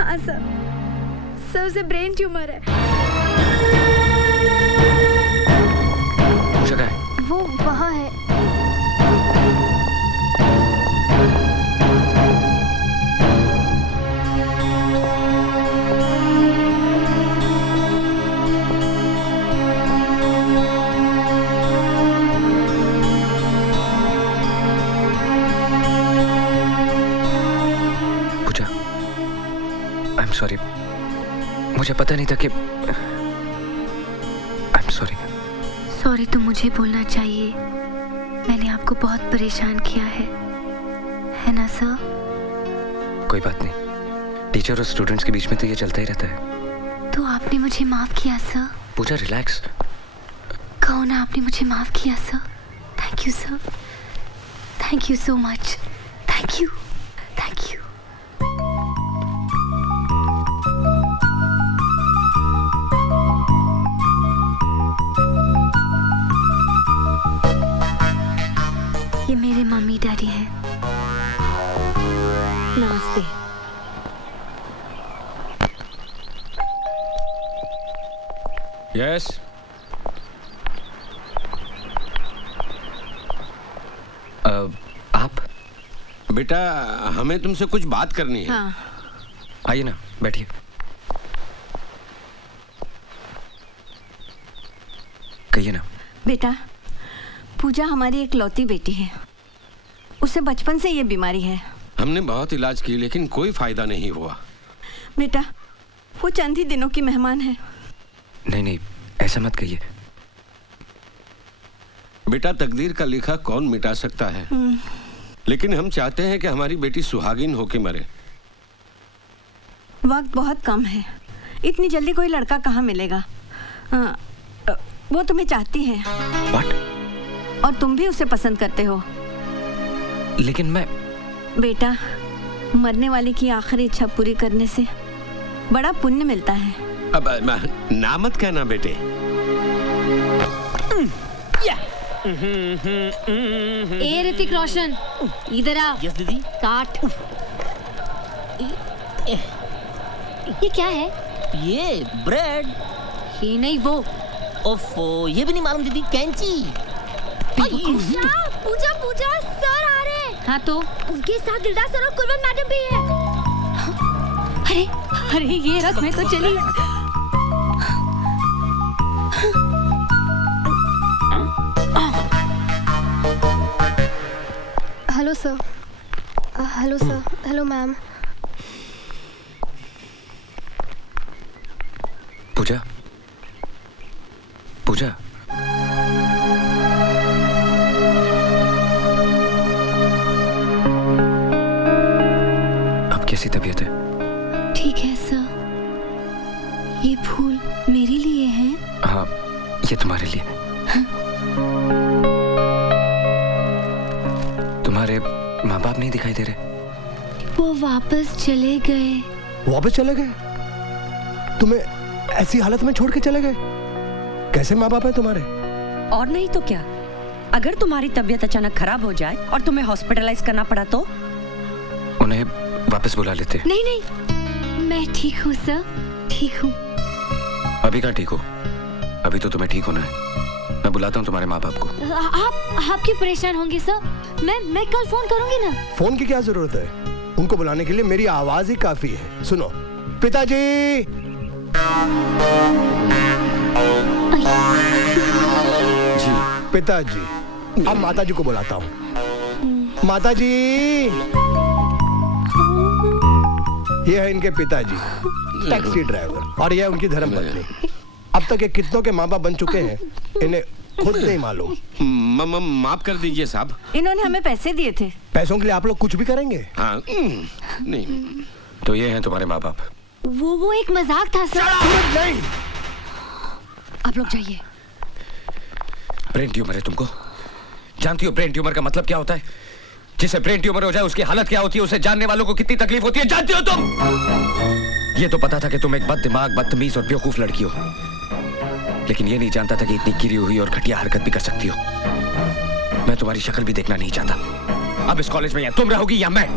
हाँ सर उसे ब्रेन ट्यूमर है। पूजा कहाँ है? वो वहाँ है। सॉरी, मुझे पता नहीं था कि I'm sorry। सॉरी तो मुझे बोलना चाहिए। मैंने आपको बहुत परेशान किया है ना सर? कोई बात नहीं, टीचर और स्टूडेंट्स के बीच में तो ये चलता ही रहता है। तो आपने मुझे माफ किया सर? पूजा रिलैक्स। कहो ना, आपने मुझे माफ किया sir. Thank you sir, thank you so much. Thank you, thank you. ये मेरे मम्मी डैडी हैं। नमस्ते। यस। आप? बेटा हमें तुमसे कुछ बात करनी है। हाँ। आइए ना, बैठिए। कहिए ना। बेटा, पूजा हमारी एक लौती बेटी है। उसे बचपन से ये बीमारी है। हमने बहुत इलाज की लेकिन कोई फायदा नहीं हुआ। बेटा, वो चंद ही दिनों की मेहमान है। नहीं, ऐसा मत कहिए। बेटा, तकदीर का लिखा कौन मिटा सकता है, लेकिन हम चाहते हैं कि हमारी बेटी सुहागिन होके मरे। वक्त बहुत कम है, इतनी जल्दी कोई लड़का कहाँ मिलेगा। वो तुम्हें चाहती है। What? और तुम भी उसे पसंद करते हो। लेकिन मैं... बेटा, मरने वाले की आखिरी इच्छा पूरी करने से बड़ा पुण्य मिलता है। अब ना मत कहना बेटे। ए ऋतिक रोशन, इधर आ। यस दीदी। काट। ये क्या है? ये ब्रेड। ये नहीं, वो। ओफो, ये भी नहीं मालूम दीदी। कैंची। पूजा पूजा, सर आ रहे हैं। हाँ तो उनके साथ दिलदार सर और कुलवंत मैडम भी है। अरे ये रथ में तो चली। Hello sir. Hello sir. Hello ma'am. Pooja, Pooja. अब कैसी तबीयत है? ठीक है सर। ये फूल मेरे लिए हैं? हाँ, ये तुम्हारे लिए। तुम्हारे माँ बाप नहीं दिखाई दे रहे? वो वो वापस चले गए। वापस चले गए? तुम्हें ऐसी हालत में छोड़ के चले गए? कैसे माँ बाप है तुम्हारे? और नहीं तो क्या, अगर तुम्हारी तबीयत अचानक खराब हो जाए और तुम्हें हॉस्पिटलाइज करना पड़ा तो? उन्हें वापस बुला लेते। नहीं नहीं, मैं ठीक हूँ सर, ठीक हूँ। अभी कहाँ ठीक हो? अभी तो तुम्हें ठीक होना है। मैं बुलाता हूँ तुम्हारे माँ बाप को। आप क्यों परेशान होंगे सर? मैं कल फोन करूंगी ना। फोन की क्या जरूरत है? उनको बुलाने के लिए मेरी आवाज ही काफी है। सुनो, पिताजी। जी पिताजी। अब माताजी को बुलाता हूँ। माताजी, ये है इनके पिताजी, टैक्सी ड्राइवर, और यह उनकी धर्मपत्नी। अब तक ये कितनों के माँ बाप बन चुके हैं, इन्हें खुद नहीं मालूम। माफ कर दीजिए साहब। इन्होंने हमें पैसे दिए थे। पैसों के लिए आप लोग कुछ भी करेंगे? हाँ, नहीं। तो ये हैं तुम्हारे माँ बाप। वो एक मजाक था सर। नहीं, आप लोग जाइए। ब्रेन ट्यूमर है तुमको? जानती हो ब्रेन ट्यूमर का मतलब क्या होता है? जिसे ब्रेन ट्यूमर हो जाए उसकी हालत क्या होती है, उसे जानने वालों को कितनी तकलीफ होती है, जानती हो तुम? ये तो पता था कि तुम एक बददिमाग, बदतमीज और बेवकूफ लड़की हो, लेकिन ये नहीं जानता था कि इतनी गिरी हुई और घटिया हरकत भी कर सकती हो। मैं तुम्हारी शक्ल भी देखना नहीं चाहता। अब इस कॉलेज में या तुम रहोगी या मैं।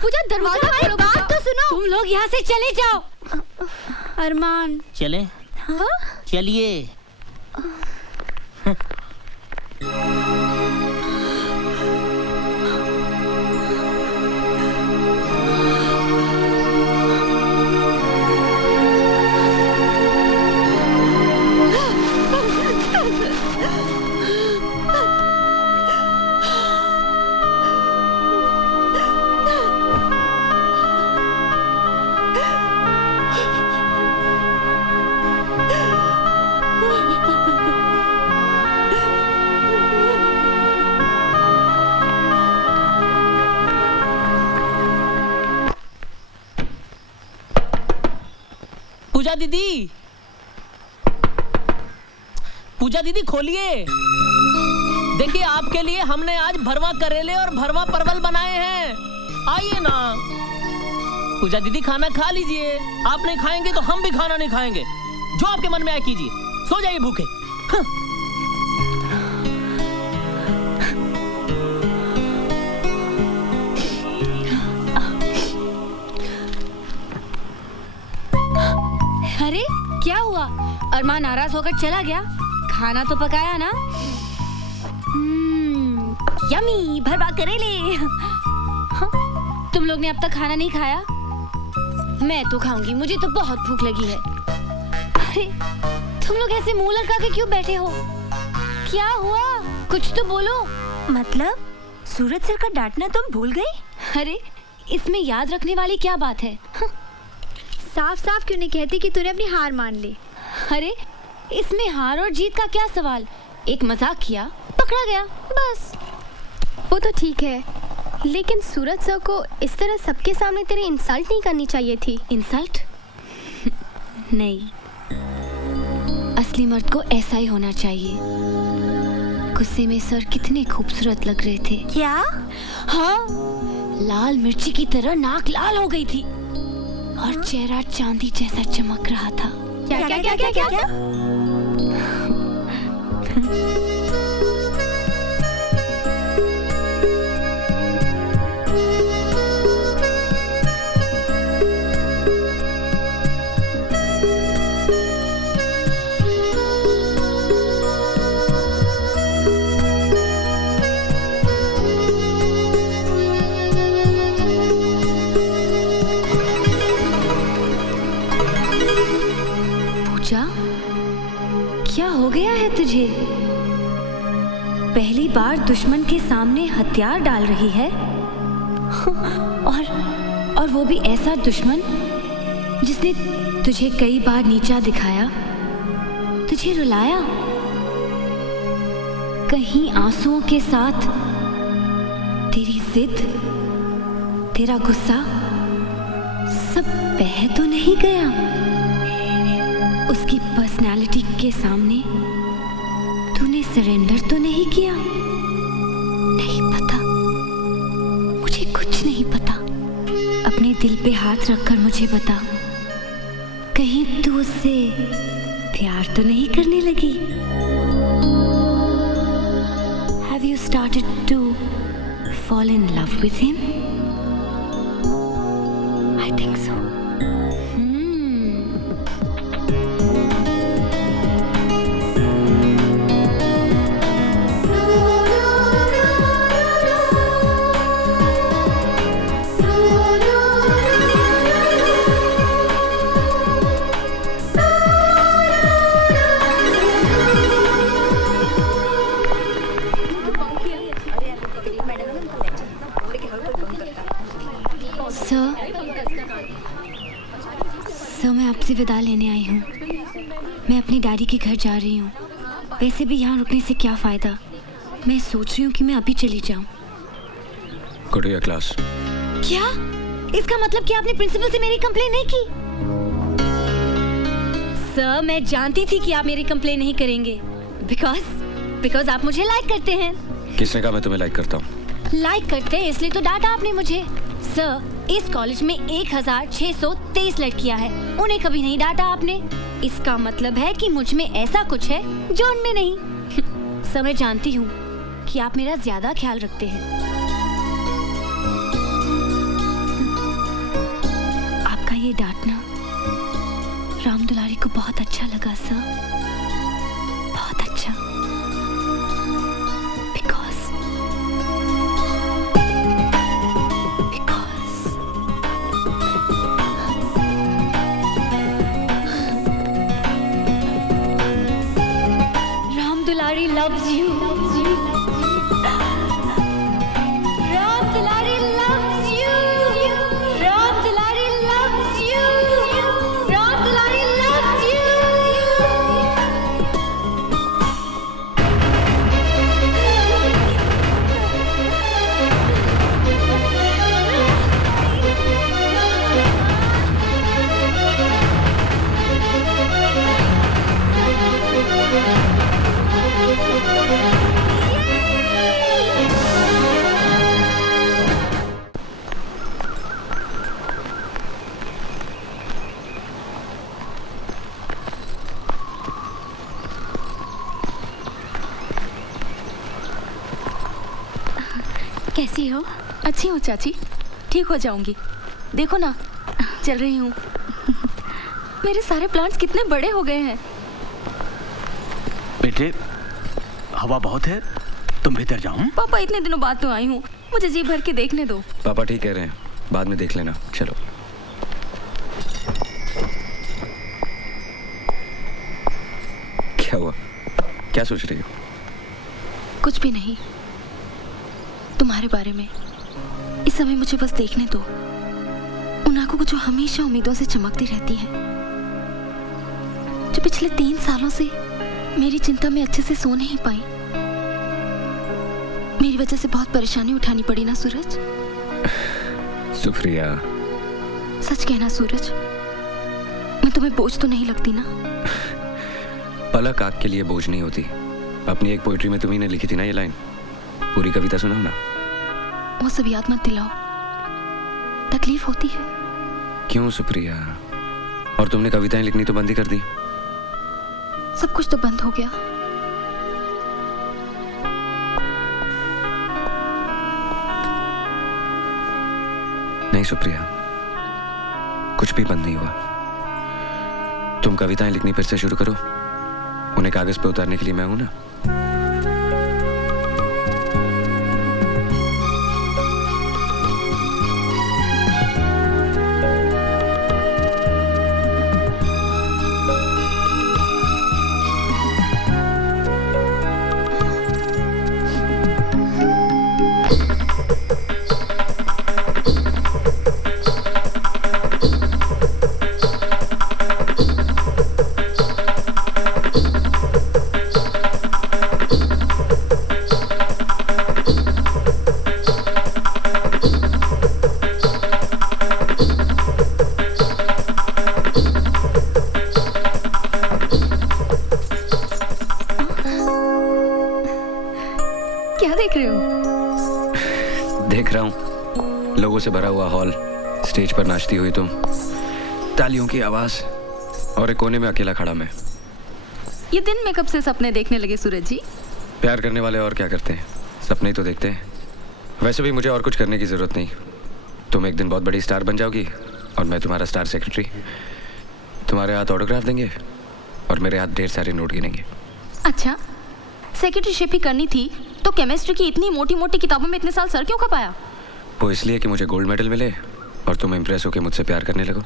पूजा दरवाजा खोलो। बात तो सुनो। तुम लोग यहाँ से चले जाओ। अरमान चले? हाँ? चलिए। पूजा दीदी खोलिए। देखिए आपके लिए हमने आज भरवा करेले और भरवा परवल बनाए हैं, आइए ना। पूजा दीदी खाना खा लीजिए। आप नहीं खाएंगे तो हम भी खाना नहीं खाएंगे। जो आपके मन में आए कीजिए, सो जाइए भूखे। अरे क्या हुआ? अरमान नाराज होकर चला गया? खाना तो पकाया ना? यमी भरवा करेले। तुम लोग ने अब तक खाना नहीं खाया? मैं तो खाऊंगी, मुझे तो बहुत भूख लगी है। अरे तुम लोग ऐसे मुंह लटका के क्यों बैठे हो? क्या हुआ? कुछ तो बोलो। मतलब सूरज सर का डांटना तुम भूल गई? अरे इसमें याद रखने वाली क्या बात है? साफ साफ क्यों नहीं कहती कि तूने अपनी हार मान ली? अरे इसमें हार और जीत का क्या सवाल? एक मजाक किया, पकड़ा गया, बस। वो तो ठीक है, लेकिन सूरज सर को इस तरह सबके सामने तेरी इंसल्ट नहीं करनी चाहिए थी। इंसल्ट? नहीं, असली मर्द को ऐसा ही होना चाहिए। गुस्से में सर कितने खूबसूरत लग रहे थे। क्या? हाँ, लाल मिर्ची की तरह नाक लाल हो गई थी और चेहरा चांदी जैसा चमक रहा था। क्या क्या क्या क्या क्या, क्या? क्या हो गया है तुझे? पहली बार दुश्मन के सामने हथियार डाल रही है और वो भी ऐसा दुश्मन जिसने तुझे कई बार नीचा दिखाया, तुझे रुलाया, कहीं आंसुओं के साथ तेरी जिद, तेरा गुस्सा सब बह तो नहीं गया? उसकी पर्सनालिटी के सामने तूने सरेंडर तो नहीं किया? नहीं पता, मुझे कुछ नहीं पता। अपने दिल पे हाथ रखकर मुझे बता, कहीं तू उससे प्यार तो नहीं करने लगी? Have you started to fall in love with him? I think so. Sir, मैं आपसे विदा लेने आई हूँ। मैं अपनी डैडी के घर जा रही हूँ। वैसे भी यहाँ रुकने से क्या फ़ायदा? मैं सोच रही हूँ कि मैं अभी चली जाऊँ। Go to your class. क्या? इसका मतलब कि आपने प्रिंसिपल से मेरी कंप्लेन नहीं की? सर, मैं जानती थी कि आप मेरी कंप्लेन नहीं करेंगे। बिकॉज आप मुझे लाइक करते हैं। किसने कहा मैं तुम्हें लाइक करता हूँ? लाइक करते हैं इसलिए तो डांटा आपने मुझे। सर, इस कॉलेज में 1623 लड़कियां हैं, उन्हें कभी नहीं डांटा आपने। इसका मतलब है कि मुझ में ऐसा कुछ है जो उनमें नहीं। सर, मैं जानती हूँ कि आप मेरा ज्यादा ख्याल रखते हैं। आपका ये डांटना राम दुलारी को बहुत अच्छा लगा सर, बहुत अच्छा। Dulari loves you. Ram Dulari loves you. Ram Dulari loves you. Ram Dulari loves you. कैसी हो? अच्छी हूँ चाची, ठीक हो जाऊंगी। देखो ना, चल रही हूँ। मेरे सारे प्लांट्स कितने बड़े हो गए हैं। बेटे, हवा बहुत है, तुम भीतर जाओ। पापा, इतने दिनों बाद तो आई हूँ, मुझे जी भर के देखने दो। पापा ठीक कह रहे हैं, बाद में देख लेना। चलो। क्या हुआ? क्या सोच रही हो? कुछ भी नहीं, तुम्हारे बारे में। इस समय मुझे बस देखने दो उन आंखों को जो हमेशा उम्मीदों से चमकती रहती हैं, जो पिछले 3 सालों से मेरी चिंता में अच्छे से सो नहीं पाई। मेरी वजह से बहुत परेशानी उठानी पड़ी ना सूरज? सुप्रिया, सच कहना सूरज, मैं तुम्हें बोझ तो नहीं लगती ना? पलक आग के लिए बोझ नहीं होती। अपनी एक पोइट्री में तुम्ही ने लिखी थी ना ये लाइन, पूरी कविता सुनाओ ना। वो सब याद मत दिलाओ, तकलीफ होती है। क्यों सुप्रिया? और तुमने कविताएं लिखनी तो बंद ही कर दी। सब कुछ तो बंद हो गया। नहीं सुप्रिया, कुछ भी बंद नहीं हुआ। तुम कविताएं लिखनी फिर से शुरू करो, उन्हें कागज पे उतारने के लिए मैं हूं ना। लोगों से भरा हुआ हॉल, स्टेज पर नाचती हुई तुम, तालियों की आवाज, और एक कोने में अकेला खड़ा मैं। ये दिन में कब से सपने देखने लगे सूरज जी? प्यार करने वाले और क्या करते हैं, सपने ही तो देखते हैं। वैसे भी मुझे और कुछ करने की जरूरत नहीं। तुम एक दिन बहुत बड़ी स्टार बन जाओगी और मैं तुम्हारा स्टार सेक्रेटरी। तुम्हारे हाथ ऑटोग्राफ देंगे और मेरे हाथ ढेर सारे नोट गिनेंगे। अच्छा, सेक्रेटरीशिप ही करनी थी तो केमिस्ट्री की इतनी मोटी मोटी किताबों में इतने साल सर क्यों खपाया? वो इसलिए कि मुझे गोल्ड मेडल मिले और तुम इम्प्रेस होकर मुझसे प्यार करने लगो।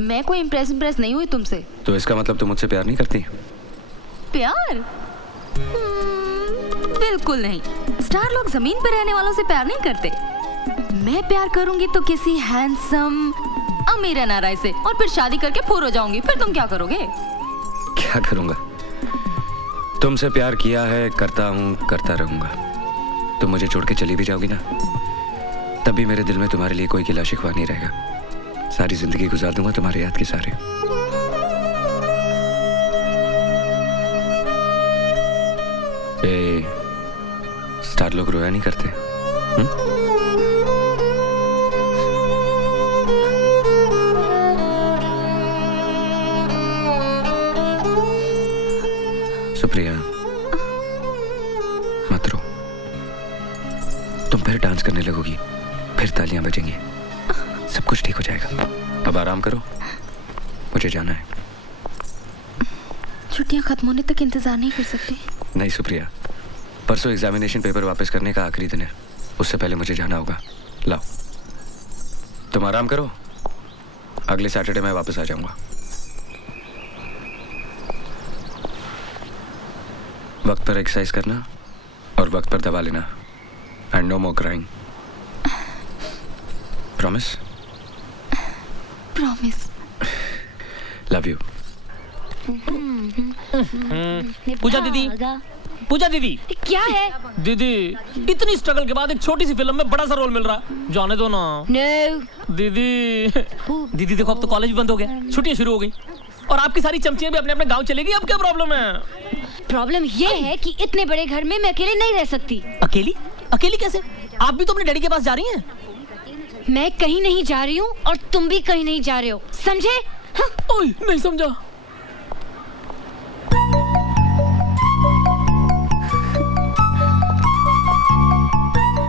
मैं कोई इम्प्रेस नहीं हुई तुमसे। तो इसका मतलब तुम मुझसे प्यार नहीं करती? प्यार? बिल्कुल नहीं। स्टार लोग जमीन पर रहने वालों से प्यार नहीं करते। मैं प्यार करूंगी तो किसी हैंडसम अमीर एनआरआई से, और फिर शादी करके फूर हो जाऊंगी। फिर तुम क्या करोगे? क्या करूंगा? तुमसे प्यार किया है, करता हूँ, करता रहूंगा। तुम मुझे छोड़ के चली भी जाओगी ना, तब भी मेरे दिल में तुम्हारे लिए कोई गिला शिकवा नहीं रहेगा। सारी जिंदगी गुजार दूंगा तुम्हारे याद के सारे। स्टार लोग रोया नहीं करते। सुप्रिया, मत रो। तुम फिर डांस करने लगोगी, फिर तालियां बजेंगी, सब कुछ ठीक हो जाएगा। अब आराम करो, मुझे जाना है। छुट्टियां खत्म होने तक इंतजार नहीं कर सकते? नहीं सुप्रिया, परसों एग्जामिनेशन पेपर वापस करने का आखिरी दिन है। उससे पहले मुझे जाना होगा। लाओ, तुम आराम करो, अगले सैटरडे मैं वापस आ जाऊंगा। वक्त पर एक्सरसाइज करना और वक्त पर दवा लेना, and no more crying. Promise? Promise. Love you. Pooja didi, Pooja दीदी। क्या है? दीदी, इतनी स्ट्रगल के बाद एक छोटी सी फिल्म में बड़ा सा रोल मिल रहा, जाने दो ना। No. दीदी, दीदी देखो अब तो कॉलेज भी बंद हो गया, छुट्टियां शुरू हो गई, और आपकी सारी चमचियां भी अपने अपने गांव चलेगी। अब क्या प्रॉब्लम है? प्रॉब्लम ये है कि इतने बड़े घर में मैं अकेले नहीं रह सकती। अकेली? अकेली कैसे? आप भी तो अपने डैडी के पास जा रही हैं। मैं कहीं नहीं जा रही हूँ और तुम भी कहीं नहीं जा रहे हो, समझे? हाँ? ओए, नहीं समझा।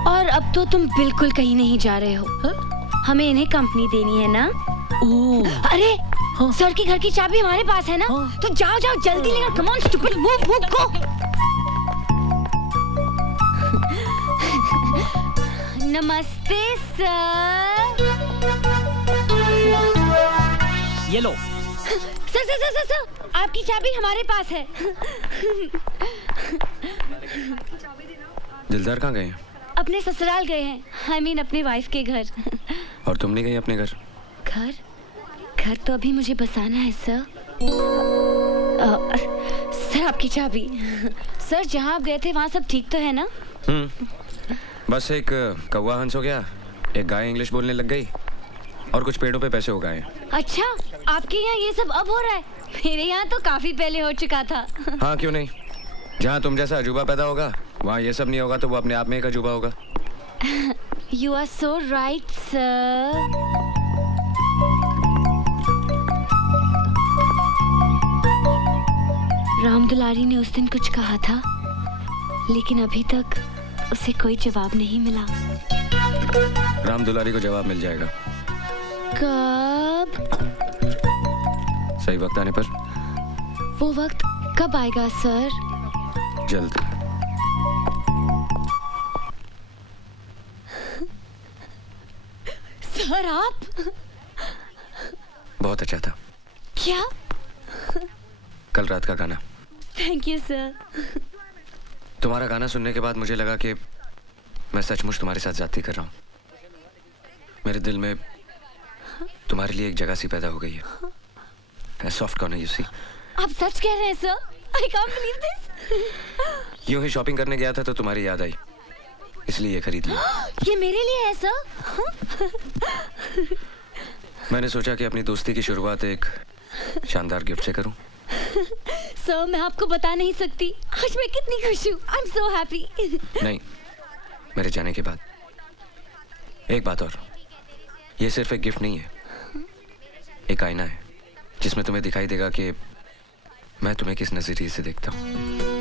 और अब तो तुम बिल्कुल कहीं नहीं जा रहे हो। हा? हमें इन्हें कंपनी देनी है ना? अरे हाँ? सर के घर की चाबी हमारे पास है ना? हाँ? तो जाओ जाओ जल्दी लेकर, come on stupid, move move go. नमस्ते सर। ये लो। Sir sir sir sir sir, आपकी चाबी हमारे पास है। दिलदार कहाँ गए हैं? अपने ससुराल गए हैं, I mean अपने वाइफ के घर। और तुम नहीं गई अपने घर? घर? घर तो अभी मुझे बसाना है सर। सर आपकी चाबी। सर जहाँ आप गए थे वहाँ सब ठीक तो है ना? बस एक कौवा हंस हो गया, एक गाय इंग्लिश बोलने लग गई, और कुछ पेड़ों पे पैसे हो गए। अच्छा, आपके यहाँ ये सब अब हो रहा है? मेरे यहाँ तो काफी पहले हो चुका था। हाँ क्यों नहीं, जहाँ तुम जैसा अजूबा पैदा होगा वहाँ ये सब नहीं होगा, तो वो अपने आप में एक अजूबा होगा। You are so right, sir. Ram Dulari ने उस दिन कुछ कहा था, लेकिन अभी तक उसे कोई जवाब नहीं मिला। राम दुलारी को जवाब मिल जाएगा। कब? सही वक्त आने पर। वो वक्त कब आएगा सर? जल्द। सर आप? बहुत अच्छा था। क्या? कल रात का गाना। Thank you sir. तुम्हारा गाना सुनने के बाद मुझे लगा कि मैं सचमुच तुम्हारे साथ ज्यादती कर रहा हूँ। मेरे दिल में तुम्हारे लिए एक जगह सी पैदा हो गई है, सॉफ्ट कॉर्नर यू सी। आप सच कह रहे हैं sir? I can't believe this. यूं ही शॉपिंग करने गया था तो तुम्हारी याद आई, इसलिए ये खरीद लिया। ये मेरे लिए है सर? मैंने सोचा कि अपनी दोस्ती की शुरुआत एक शानदार गिफ्ट से करूं। सर मैं आपको बता नहीं सकती आज मैं कितनी खुश हूँ। I am so happy. नहीं, मेरे जाने के बाद। एक बात और, ये सिर्फ एक गिफ्ट नहीं है, एक आईना है जिसमें तुम्हें दिखाई देगा कि मैं तुम्हें किस नजरिए से देखता हूँ।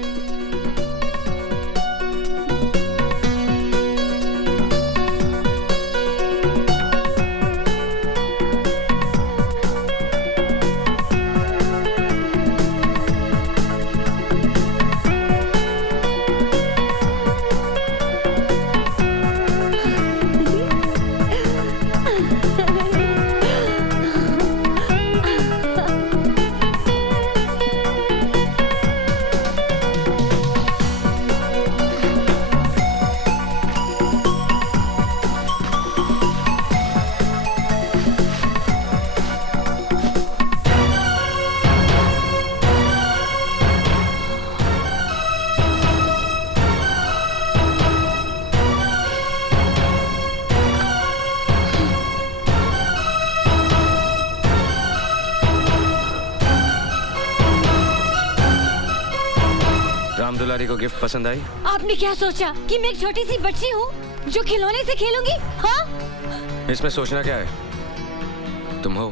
राम दुलारी को गिफ्ट पसंद आई? आपने क्या सोचा कि मैं एक छोटी सी बच्ची हूँ जो खिलौने से खेलूंगी? हाँ? इसमें सोचना क्या है? तुम हो,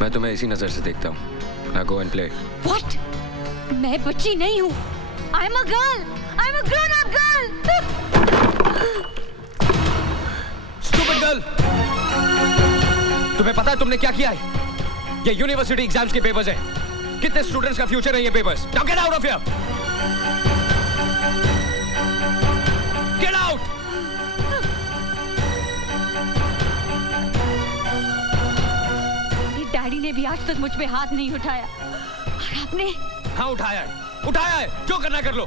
मैं तुम्हें इसी नजर से देखता हूँ। Now go and play. What? मैं बच्ची नहीं हूँ। I'm a girl. I'm a grown-up girl. Stupid girl! तुम्हें पता है तुमने क्या किया है? ये यूनिवर्सिटी एग्जाम्स के पेपर्स हैं। कितने स्टूडेंट्स का फ्यूचर है ये papers? Now get out of here! Get out! मेरे डैडी ने भी आज तक मुझ पे हाथ नहीं उठाया और आपने? हाँ उठाया है, उठाया है। जो करना कर लो।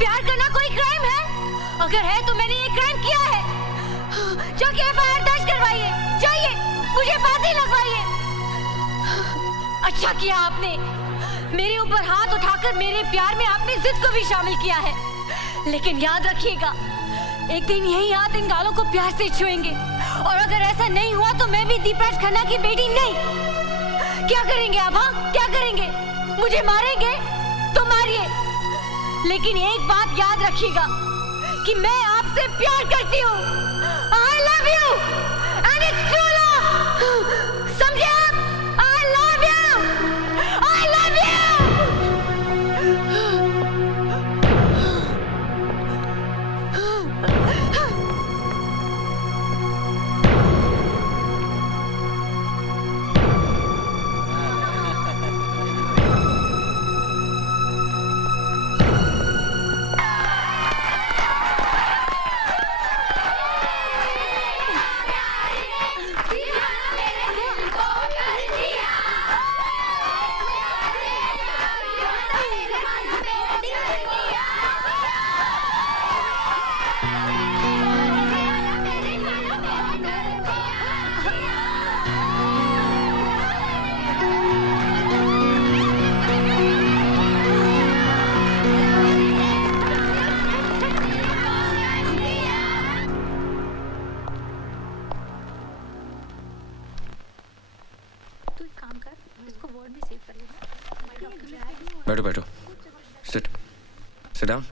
प्यार करना कोई क्राइम है? अगर है तो मैंने ये क्राइम किया है। जाके एफआईआर दर्ज करवाइए, जाइए, मुझे फांसी लगवाइए। अच्छा किया आपने, मेरे ऊपर हाथ उठाकर मेरे प्यार में आपने जिद को भी शामिल किया है। लेकिन याद रखिएगा, एक दिन यही हाथ इन गालों को प्यार से छुएंगे और अगर ऐसा नहीं हुआ तो मैं भी दीपराज खन्ना की बेटी नहीं। क्या करेंगे आप? हाँ, क्या करेंगे? मुझे मारेंगे तो मारिए, लेकिन एक बात याद रखिएगा कि मैं आपसे प्यार करती हूँ। I love you and it's true love. समझे आप? I love you. I love you. बैठो बैठो, सिट डाउन।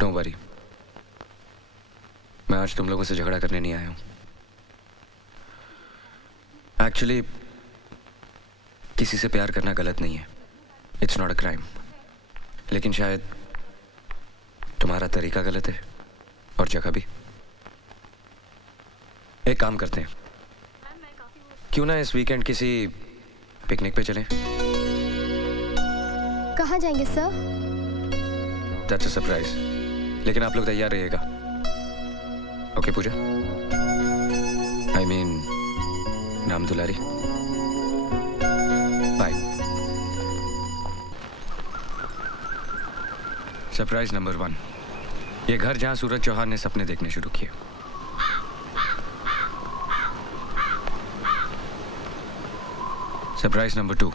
डोंट वरी, मैं आज तुम लोगों से झगड़ा करने नहीं आया हूं। एक्चुअली किसी से प्यार करना गलत नहीं है, इट्स नॉट अ क्राइम। लेकिन शायद तुम्हारा तरीका गलत है और जगह भी। एक काम करते हैं, क्यों ना इस वीकेंड किसी पिकनिक पे चलें? कहाँ जाएंगे सर? दैट्स अ सरप्राइज, लेकिन आप लोग तैयार रहिएगा। ओके पूजा, आई मीन नाम दुलारी, बाय। सरप्राइज नंबर 1, ये घर जहां सूरज चौहान ने सपने देखने शुरू किए। सरप्राइज नंबर 2,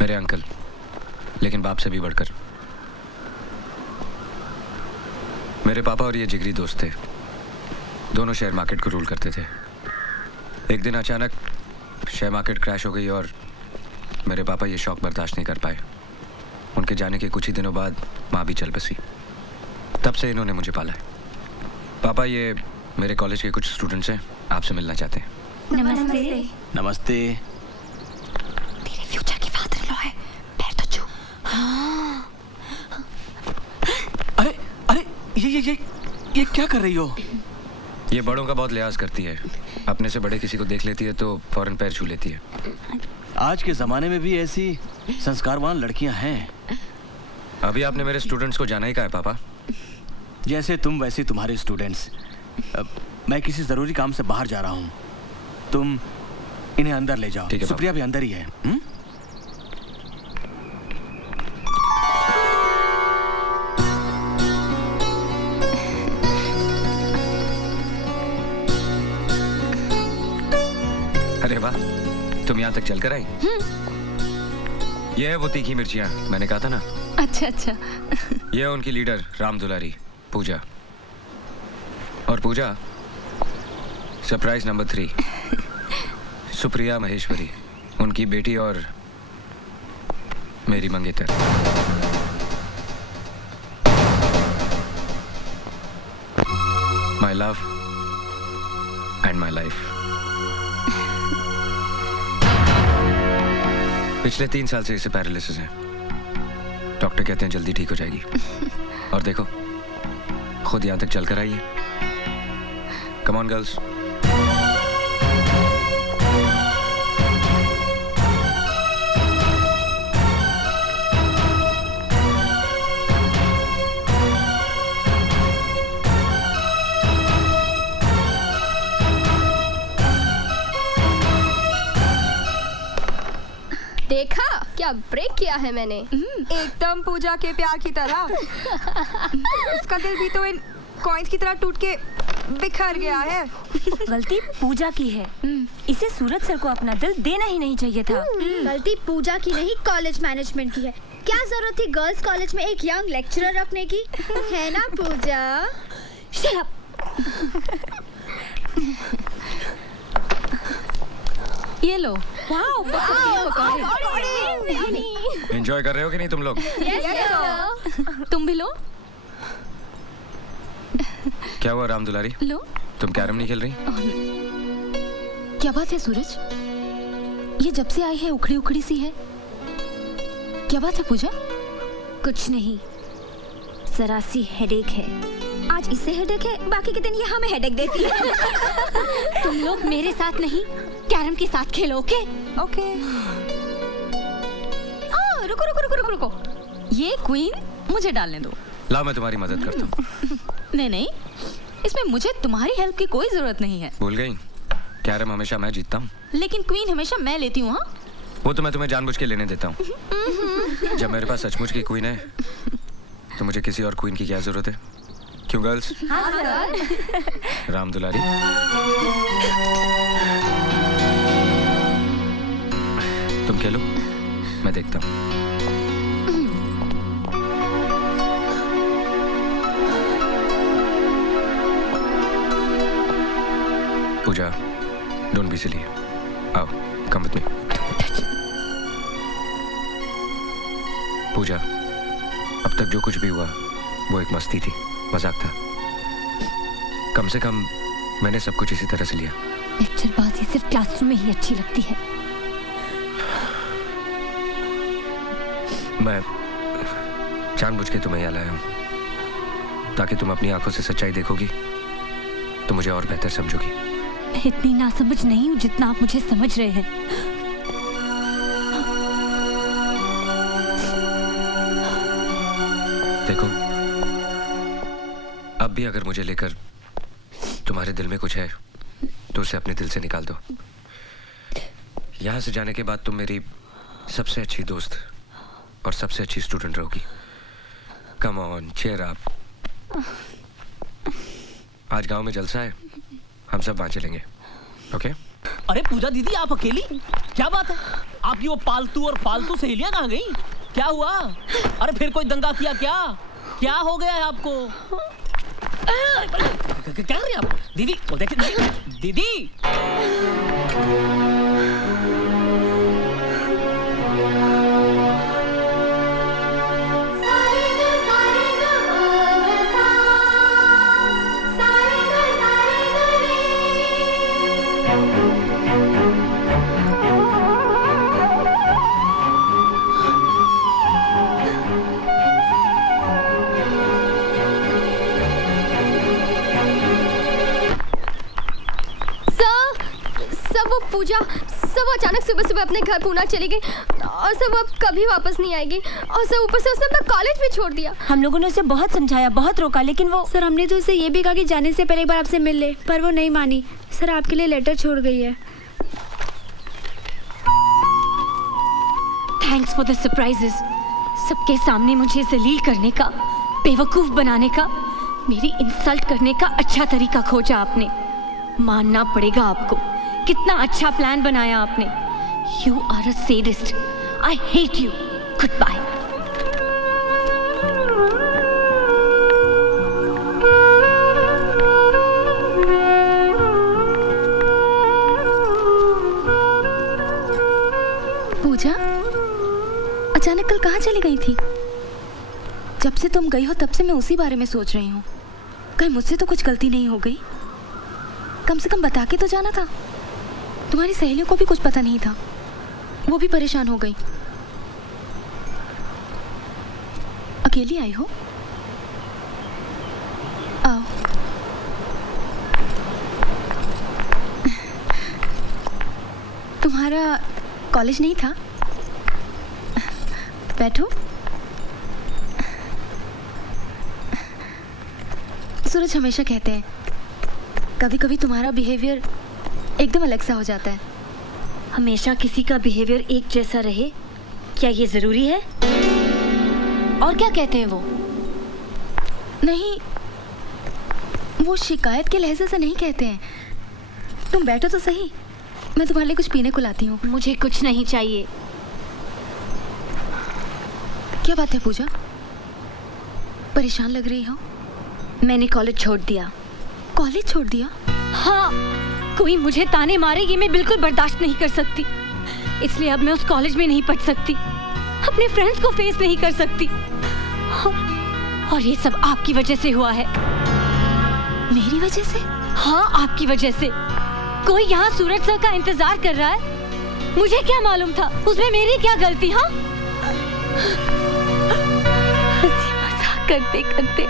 मेरे अंकल लेकिन बाप से भी बढ़कर। मेरे पापा और ये जिगरी दोस्त थे, दोनों शेयर मार्केट को रूल करते थे। एक दिन अचानक शेयर मार्केट क्रैश हो गई और मेरे पापा ये शॉक बर्दाश्त नहीं कर पाए। उनके जाने के कुछ ही दिनों बाद माँ भी चल बसी। तब से इन्होंने मुझे पाला है। पापा, ये मेरे कॉलेज के कुछ स्टूडेंट्स हैं, आपसे मिलना चाहते हैं। नमस्ते। नमस्ते। तेरे फ्यूचर की फादर इन लॉ है, पैर तो छू। अरे अरे ये क्या कर रही हो? ये बड़ों का बहुत लिहाज करती है, अपने से बड़े किसी को देख लेती है तो फौरन पैर छू लेती है। आज के जमाने में भी ऐसी संस्कारवान लड़कियां हैं। अभी आपने मेरे स्टूडेंट्स को जाना ही कहा है पापा। जैसे तुम वैसे तुम्हारे स्टूडेंट्स। मैं किसी जरूरी काम से बाहर जा रहा हूँ, तुम इन्हें अंदर ले जाओ। ठीक है, सुप्रिया भी अंदर ही है। अरे वाह, तुम यहाँ तक चलकर आई? ये है वो तीखी मिर्चियाँ, मैंने कहा था ना। अच्छा अच्छा। ये है उनकी लीडर राम दुलारी, पूजा। और पूजा, सरप्राइज नंबर 3, सुप्रिया महेश्वरी, उनकी बेटी और मेरी मंगेतर। My love and my life. पिछले 3 साल से इसे पैरालिसिस है। डॉक्टर कहते हैं जल्दी ठीक हो जाएगी। और देखो, खुद यहां तक चलकर आई है। Come on girls. देखा क्या ब्रेक किया है मैंने। एकदम पूजा के प्यार की तरह। उसका दिल भी तो इन कॉइन्स की तरह टूट के बिखर गया है। गलती पूजा की है, इसे सूरज सर को अपना दिल देना ही नहीं चाहिए था। गलती पूजा की नहीं, कॉलेज मैनेजमेंट की है। क्या जरूरत थी गर्ल्स कॉलेज में एक यंग लेक्चरर रखने की, है ना पूजा? Shut up! ये लो। एंजॉय कर रहे हो कि नहीं तुम लोग? तुम भी लो। क्या हुआ राम दुलारी? लो। तुम कैरम नहीं खेल रही? क्या बात है सूरज? ये जब से आई है उखड़ी उखड़ी सी है। क्या बात है पूजा? कुछ नहीं, जरा सी हेडेक है। आज इसे हेडेक है, बाकी के दिन ये हमें हेडेक देती है। तुम लोग मेरे साथ नहीं, कैरम के साथ खेलो। Okay okay. रुको रुको रुको रुको रुको, ये क्वीन मुझे डालने दो। लाओ, मैं तुम्हारी मदद करता हूँ। नहीं नहीं, इसमें मुझे तुम्हारी हेल्प की कोई जरूरत नहीं है। भूल गई? कैरम हमेशा मैं जीतता हूँ। लेकिन क्वीन हमेशा मैं लेती हूँ। हाँ, वो तो मैं तुम्हें जानबूझ के लेने देता हूँ। जब मेरे पास सचमुच की क्वीन है तो मुझे किसी और क्वीन की क्या जरूरत है? क्यों गर्ल्स? हाँ सर। राम दुलारी, तुम खेलो, मैं देखता हूँ। पूजा, डोंट बी सिली। आओ, कम विद मी। पूजा, अब तक जो कुछ भी हुआ वो एक मस्ती थी, मजाक था। कम से कम मैंने सब कुछ इसी तरह से लिया। लेक्चरबाजी सिर्फ क्लासरूम में ही अच्छी लगती है। मैं जानबूझ के तुम्हें यहाँ लाया हूँ ताकि तुम अपनी आंखों से सच्चाई देखोगी तो मुझे और बेहतर समझोगी। मैं इतनी नासमझ नहीं हूँ जितना आप मुझे समझ रहे हैं। देखो, अब भी अगर मुझे लेकर तुम्हारे दिल में कुछ है तो उसे अपने दिल से निकाल दो। यहाँ से जाने के बाद तुम मेरी सबसे अच्छी दोस्त और सबसे अच्छी स्टूडेंट रहोगी। Come on, cheer up. आज गांव में जलसा है, हम सब वहां चलेंगे। ओके? अरे पूजा दीदी, आप अकेली? क्या बात है? आपकी वो पालतू और फालतू सहेलियां कहाँ गई? क्या हुआ? अरे फिर कोई दंगा किया क्या? क्या हो गया है आपको? क्या कर रही हैं आप? दीदी, वो देखिए दीदी। वो पूजा सब अचानक सुबह सुबह अपने घर पूना चली गई और सब अब कभी वापस नहीं आएगी और सब ऊपर से उसने अपना कॉलेज भी छोड़ दिया। हम लोगों ने उसे बहुत समझाया, बहुत रोका, लेकिन वो सर हमने तो उसे ये भी कहा कि जाने से पहले एक बार आपसे मिल ले, पर वो नहीं मानी। सर आपके लिए लेटर छोड़ गई है। Thanks for the surprises. सबके सामने मुझे जलील करने का, बेवकूफ बनाने का, मेरी इंसल्ट करने का अच्छा तरीका खोजा आपने। मानना पड़ेगा आपको, कितना अच्छा प्लान बनाया आपने। You are a sadist. I hate you. Goodbye. Pooja, अचानक कल कहाँ चली गई थी? जब से तुम गई हो तब से मैं उसी बारे में सोच रही हूँ। कहीं मुझसे तो कुछ गलती नहीं हो गई? कम से कम बता के तो जाना था। तुम्हारी सहेलियों को भी कुछ पता नहीं था, वो भी परेशान हो गई। अकेली आई हो? आओ। तुम्हारा कॉलेज नहीं था? बैठो। सूरज हमेशा कहते हैं कभी कभी तुम्हारा बिहेवियर एकदम अलग सा हो जाता है। हमेशा किसी का बिहेवियर एक जैसा रहे, क्या ये जरूरी है? और क्या कहते हैं वो? नहीं, वो शिकायत के लहजे से नहीं कहते हैं। तुम बैठो तो सही, मैं तुम्हारे लिए कुछ पीने को लाती हूँ। मुझे कुछ नहीं चाहिए। क्या बात है पूजा, परेशान लग रही हो? मैंने कॉलेज छोड़ दिया। कॉलेज छोड़ दिया? हाँ, कोई मुझे ताने मारे ये मैं बिल्कुल बर्दाश्त नहीं कर सकती। इसलिए अब मैं उस कॉलेज में नहीं पढ़ सकती, अपने फ्रेंड्स को फेस नहीं कर सकती। और ये सब आपकी वजह से हुआ है। मेरी वजह से? हाँ, आपकी वजह से। कोई यहाँ सूरज सर का इंतजार कर रहा है। मुझे क्या मालूम था उसमें मेरी क्या गलती? हाँ, हंसी मजाक करते करते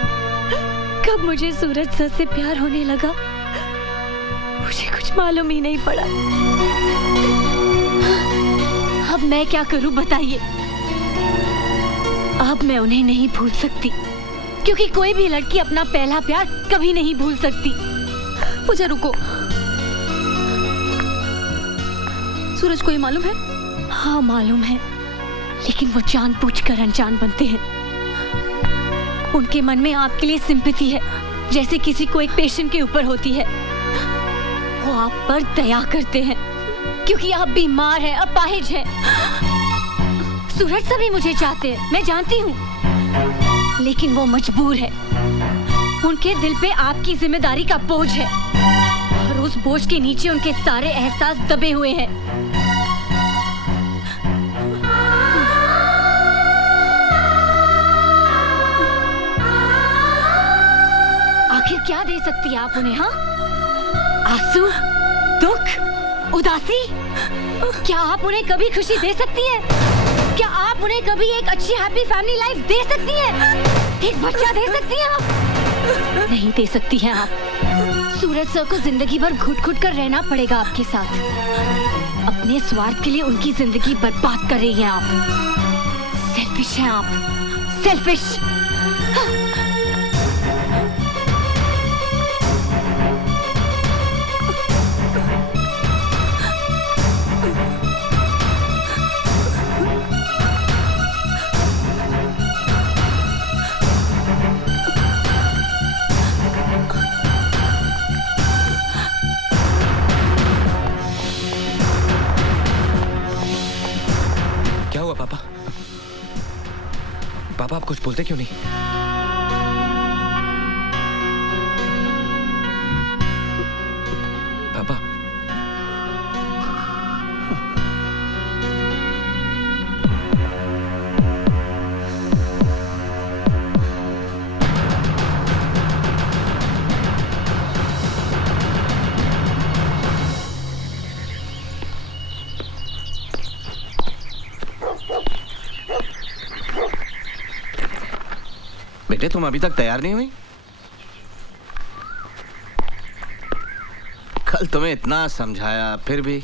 कब मुझे सूरज सर से प्यार होने लगा मुझे कुछ मालूम ही नहीं पड़ा। अब मैं क्या करूं बताइए? अब मैं उन्हें नहीं भूल सकती, क्योंकि कोई भी लड़की अपना पहला प्यार कभी नहीं भूल सकती। पूजा रुको, सूरज को ये मालूम है? हाँ मालूम है, लेकिन वो जानबूझकर अनजान बनते हैं। उनके मन में आपके लिए सिंपैथी है, जैसे किसी को एक पेशेंट के ऊपर होती है। वो आप पर दया करते हैं क्योंकि आप बीमार हैं, अपाहिज हैं। सूरज सभी मुझे चाहते हैं, मैं जानती हूँ, लेकिन वो मजबूर है। उनके दिल पे आपकी जिम्मेदारी का बोझ है और उस बोझ के नीचे उनके सारे एहसास दबे हुए हैं। आखिर क्या दे सकती है आप उन्हें? हाँ, आंसू, दुख, उदासी? क्या आप उन्हें कभी खुशी दे सकती हैं? क्या आप उन्हें कभी एक अच्छी हैप्पी फैमिली लाइफ दे सकती हैं? एक बच्चा दे सकती हैं आप? नहीं दे सकती हैं आप। सूरज सर को जिंदगी भर घुट घुट कर रहना पड़ेगा आपके साथ। अपने स्वार्थ के लिए उनकी जिंदगी बर्बाद कर रही हैं आप। सेल्फिश हैं आप, सेल्फिश। पापा आप कुछ बोलते क्यों नहीं? पापा बेटे तुम अभी तक तैयार नहीं हुई? कल तुम्हें इतना समझाया फिर भी।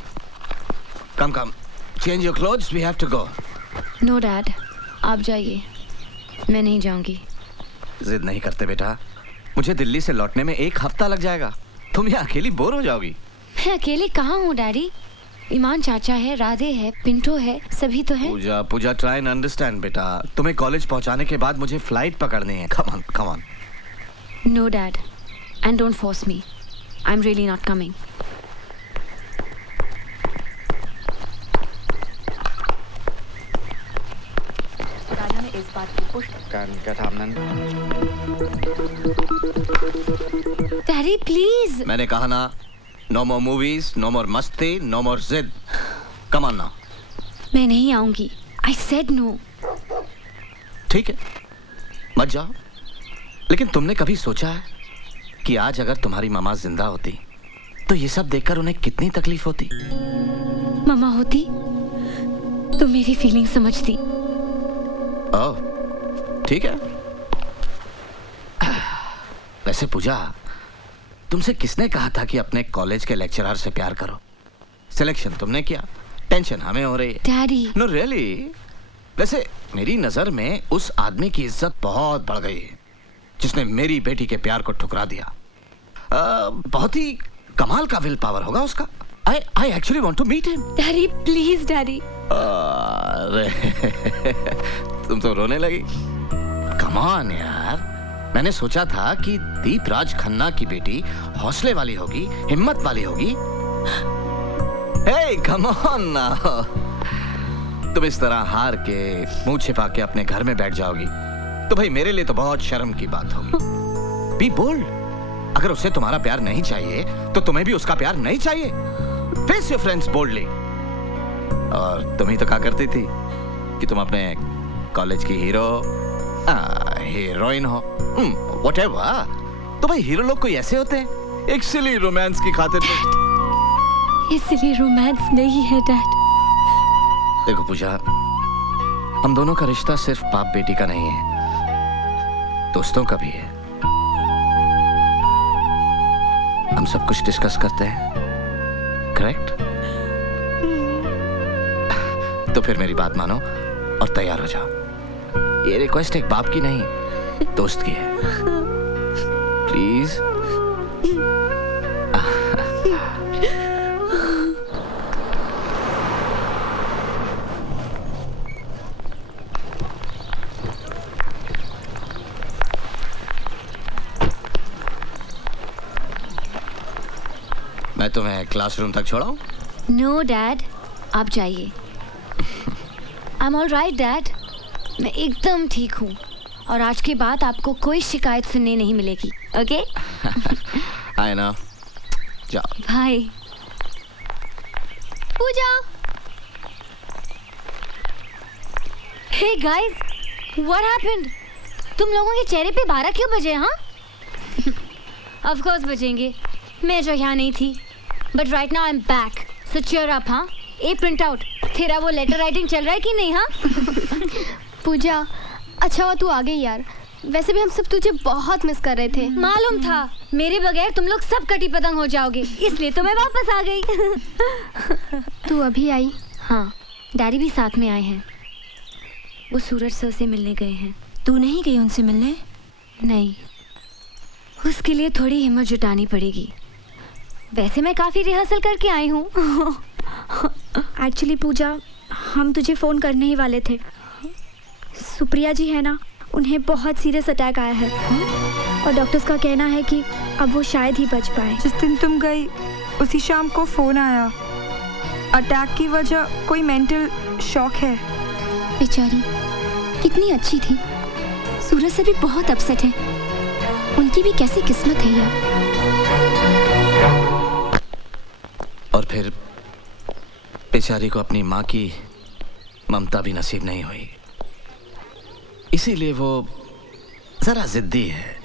Come come change your clothes, we have to go. No dad, आप जाइए, मैं नहीं जाऊंगी। जिद नहीं करते बेटा, मुझे दिल्ली से लौटने में 1 हफ्ता लग जाएगा। तुम यहाँ अकेली बोर हो जाओगी। मैं अकेले कहाँ हूँ डैडी? ईमान चाचा है, राधे है, पिंटो है, सभी तो है। पूजा पूजा ट्राई एंड अंडरस्टैंड बेटा। तुम्हें कॉलेज पहुँचाने के बाद मुझे फ्लाइट पकड़नी है। Come on come on. No dad, and don't force me, I am really not coming. Raja ने इस बात की पुष्टि। Daddy please. मैंने कहा ना, no more movies, no more मस्ती, नो मोर जिद। कम ऑन ना। मैं नहीं आऊंगी, आई सेड नो। ठीक है, मत जाओ। लेकिन तुमने कभी सोचा है कि आज अगर तुम्हारी मामा जिंदा होती तो ये सब देखकर उन्हें कितनी तकलीफ होती? मामा होती तो मेरी फीलिंग समझती। ओह, ठीक है। वैसे पूजा, तुमसे किसने कहा था कि अपने कॉलेज के लेक्चरर से प्यार करो? सिलेक्शन तुमने किया, टेंशन हमें हो रही है। डैडी। No really. वैसे मेरी नजर में उस आदमी की इज्जत बहुत बढ़ गई है जिसने मेरी बेटी के प्यार को ठुकरा दिया। बहुत ही कमाल का विल पावर होगा उसका। I actually want to meet him. Daddy please daddy. अरे तुम तो रोने लगी। Come on यार, मैंने सोचा था कि दीपराज खन्ना की बेटी हौसले वाली होगी, हिम्मत वाली होगी। Hey, come on now. तुम इस तरह हार के मुंह छिपा के अपने घर में बैठ जाओगी तो भाई मेरे लिए तो बहुत शर्म की बात होगी। Be bold. अगर उसे तुम्हारा प्यार नहीं चाहिए तो तुम्हें भी उसका प्यार नहीं चाहिए। Face your friends boldly. और तुम ही तो कहा करती थी कि तुम अपने कॉलेज की हीरोइन हो। Whatever. तो भाई हीरो लोग कोई ऐसे होते हैं, एक सिली रोमांस की खातिर। ये सिली रोमांस नहीं है डैड। देखो पूजा, हम दोनों का रिश्ता सिर्फ बाप बेटी का नहीं है, दोस्तों का भी है। हम सब कुछ डिस्कस करते हैं, करेक्ट? तो फिर मेरी बात मानो और तैयार हो जाओ। ये रिक्वेस्ट एक बाप की नहीं, दोस्त की है। प्लीज। मैं तुम्हें क्लासरूम तक छोड़ाऊं? नो डैड, आप जाइए। I am all right dad, मैं एकदम ठीक हूँ और आज के बाद आपको कोई शिकायत सुनने नहीं मिलेगी। ओके? I know. जाओ। Bye. Pooja. Hey guys, what happened? तुम लोगों के चेहरे पे 12 क्यों बजे? हाँ ऑफ कोर्स बजेंगे, मैं जो यहाँ नहीं थी। But right now I am back, so cheer up. हाँ, ए प्रिंट आउट, तेरा वो लेटर राइटिंग चल रहा है कि नहीं? हाँ पूजा, अच्छा हुआ तू आ गई यार, वैसे भी हम सब तुझे बहुत मिस कर रहे थे। मालूम था मेरे बगैर तुम लोग सब कटी पतंग हो जाओगे, इसलिए तो मैं वापस आ गई। तू अभी आई? हाँ, डैडी भी साथ में आए हैं। वो सूरज सर से मिलने गए हैं। तू नहीं गई उनसे मिलने? नहीं, उसके लिए थोड़ी हिम्मत जुटानी पड़ेगी। वैसे मैं काफ़ी रिहर्सल करके आई हूँ। एक्चुअली पूजा, हम तुझे फ़ोन करने ही वाले थे। सुप्रिया जी है ना, उन्हें बहुत सीरियस अटैक आया है और डॉक्टर्स का कहना है कि अब वो शायद ही बच पाए। जिस दिन तुम गई उसी शाम को फ़ोन आया। अटैक की वजह कोई मेंटल शॉक है। बेचारी कितनी अच्छी थी, सूरज से भी बहुत अपसेट है। उनकी भी कैसी किस्मत है यार। और फिर बेचारी को अपनी माँ की ममता भी नसीब नहीं हुई, इसीलिए वो जरा जिद्दी है,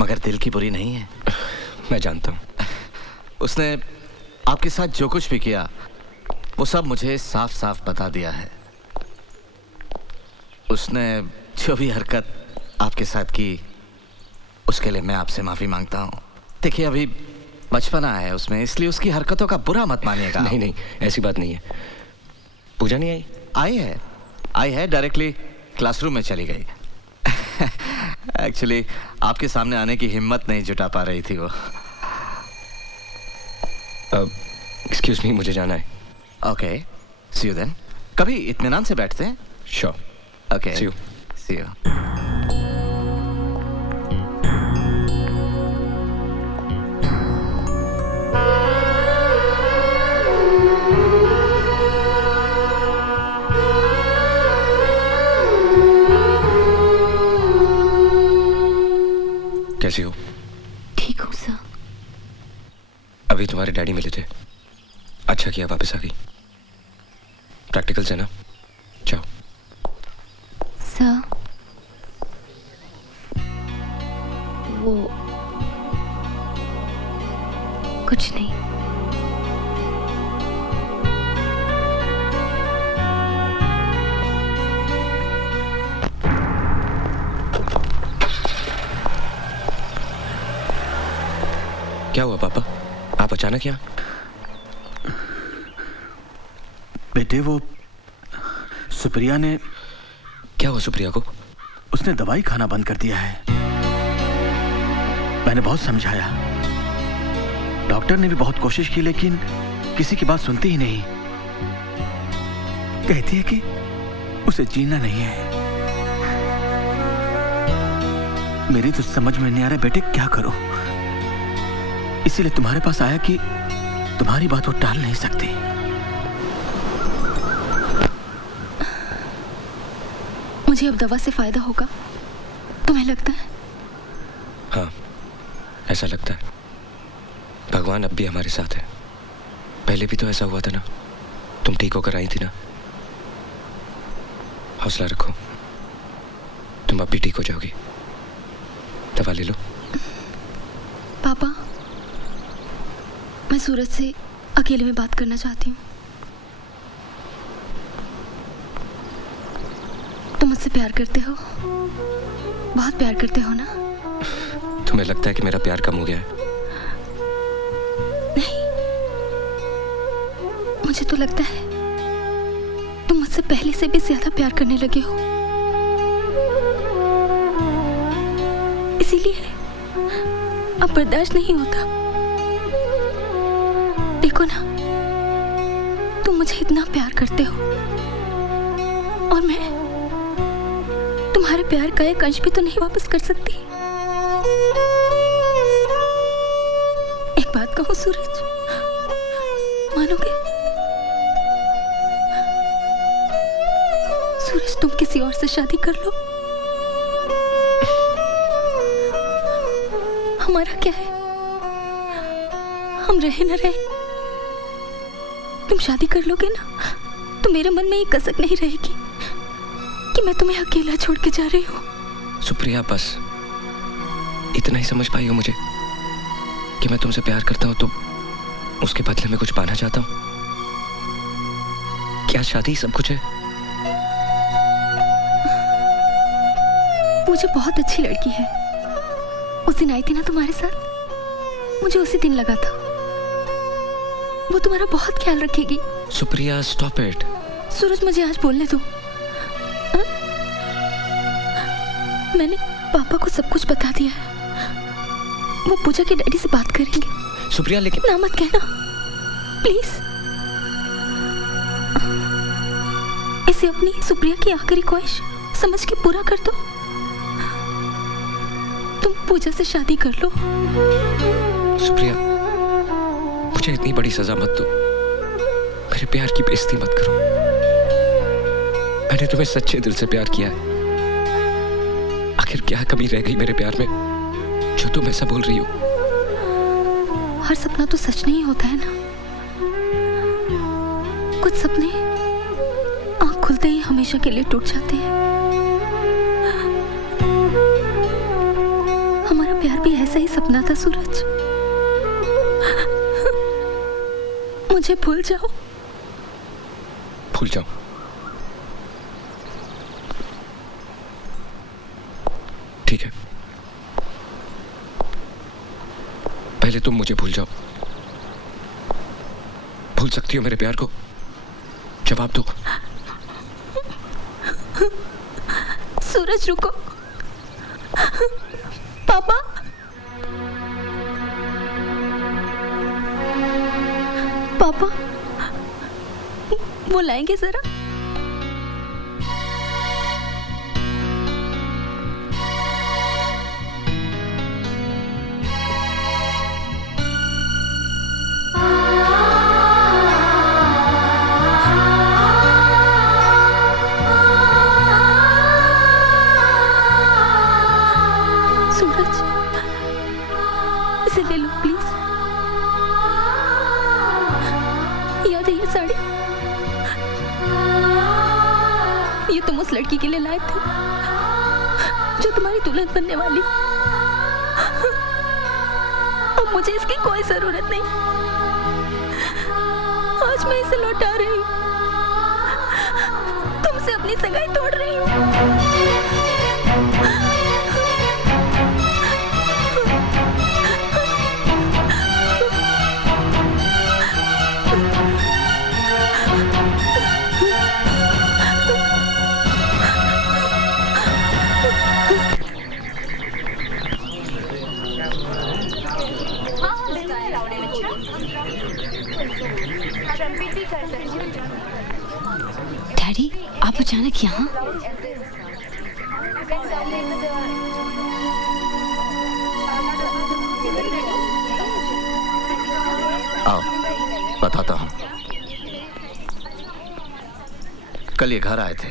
मगर दिल की बुरी नहीं है। मैं जानता हूँ। उसने आपके साथ जो कुछ भी किया वो सब मुझे साफ साफ बता दिया है। उसने जो भी हरकत आपके साथ की उसके लिए मैं आपसे माफी मांगता हूँ। देखिए अभी बचपना है उसमें, इसलिए उसकी हरकतों का बुरा मत मानिएगा। नहीं नहीं, ऐसी बात नहीं है। पूजा नहीं आई? आई है, डायरेक्टली क्लासरूम में चली गई। एक्चुअली आपके सामने आने की हिम्मत नहीं जुटा पा रही थी वो। एक्सक्यूज मी, मुझे जाना है। Okay, see you then. कभी इत्मीनान से बैठते हैं। Sure. Okay, see you. See you. कैसी हो? ठीक हूँ सर। अभी तुम्हारे डैडी मिले थे, अच्छा किया वापस आ गई। प्रैक्टिकल्स है ना, जाओ। सर वो कुछ नहीं। क्या हुआ पापा, आप अचानक यहाँ? बेटे वो सुप्रिया ने। क्या हुआ सुप्रिया को? उसने दवाई खाना बंद कर दिया है। मैंने बहुत समझाया, डॉक्टर ने भी बहुत कोशिश की, लेकिन किसी की बात सुनती ही नहीं। कहती है कि उसे जीना नहीं है। मेरी तो समझ में नहीं आ रहा बेटे क्या करो, इसीलिए तुम्हारे पास आया कि तुम्हारी बात वो टाल नहीं सकती। मुझे अब दवा से फायदा होगा, तुम्हें लगता है? हाँ, ऐसा लगता है। भगवान अब भी हमारे साथ है। पहले भी तो ऐसा हुआ था ना, तुम ठीक होकर आई थी ना। हौसला रखो, तुम अब भी ठीक हो जाओगी। दवा ले लो। पापा, मैं सूरज से अकेले में बात करना चाहती हूँ। तुम मुझसे प्यार करते हो? बहुत प्यार करते हो ना? तुम्हें लगता है कि मेरा प्यार कम हो गया है? नहीं, मुझे तो लगता है तुम मुझसे पहले से भी ज्यादा प्यार करने लगे हो। इसीलिए अब बर्दाश्त नहीं होता। देखो ना, तुम मुझे इतना प्यार करते हो और मैं तुम्हारे प्यार का एक अंश भी तो नहीं वापस कर सकती। एक बात कहूं सूरज, मानोगे? सूरज, तुम किसी और से शादी कर लो, हमारा क्या है? हम रहे न रहे, तुम शादी कर लोगे ना तो मेरे मन में ये कसक नहीं रहेगी कि मैं तुम्हें अकेला छोड़ के जा रही हूँ। सुप्रिया, बस इतना ही समझ पाई हो मुझे कि मैं तुमसे प्यार करता हूँ तो उसके बदले में कुछ पाना चाहता हूँ। क्या शादी सब कुछ है? मुझे बहुत अच्छी लड़की है, उस दिन आई थी ना तुम्हारे साथ, मुझे उसी दिन लगा था वो तुम्हारा बहुत ख्याल रखेगी। Supriya, stop it. सूरज, मुझे आज बोलने दो। मैंने पापा को सब कुछ बता दिया है, वो पूजा के डैडी से बात करेंगे। सुप्रिया, लेकिन ना मत कहना प्लीज। इसे अपनी सुप्रिया की आखिरी ख्वाहिश समझ के पूरा कर दो। तुम पूजा से शादी कर लो। सुप्रिया, मुझे इतनी बड़ी सजा मत दो, मेरे प्यार की बेइज्जती मत करो। मैंने तुम्हें सच्चे दिल से प्यार किया है, आखिर क्या कमी रह गई मेरे प्यार में जो तुम ऐसा बोल रही हो? हर सपना तो सच नहीं होता है ना। कुछ सपने आंख खुलते ही हमेशा के लिए टूट जाते हैं। हमारा प्यार भी ऐसा ही सपना था सूरज। मुझे भूल जाओ। भूल जाओ? ठीक है, पहले तुम मुझे भूल जाओ। भूल सकती हो मेरे प्यार को? जवाब दो। सूरज रुको। पापा, पापा बुलाएंगे जरा। सूरज, इसे ले लो प्लीज। याद है ये साड़ी? ये तुम उस लड़की के लिए लाए थे जो तुम्हारी दुल्हन बनने वाली। अब मुझे इसकी कोई जरूरत नहीं। आज मैं इसे लौटा रही हूँ। तुमसे अपनी सगाई तोड़ रही हूँ। डैडी, आप अचानक यहाँ? आओ बताता हूँ। कल ये घर आए थे।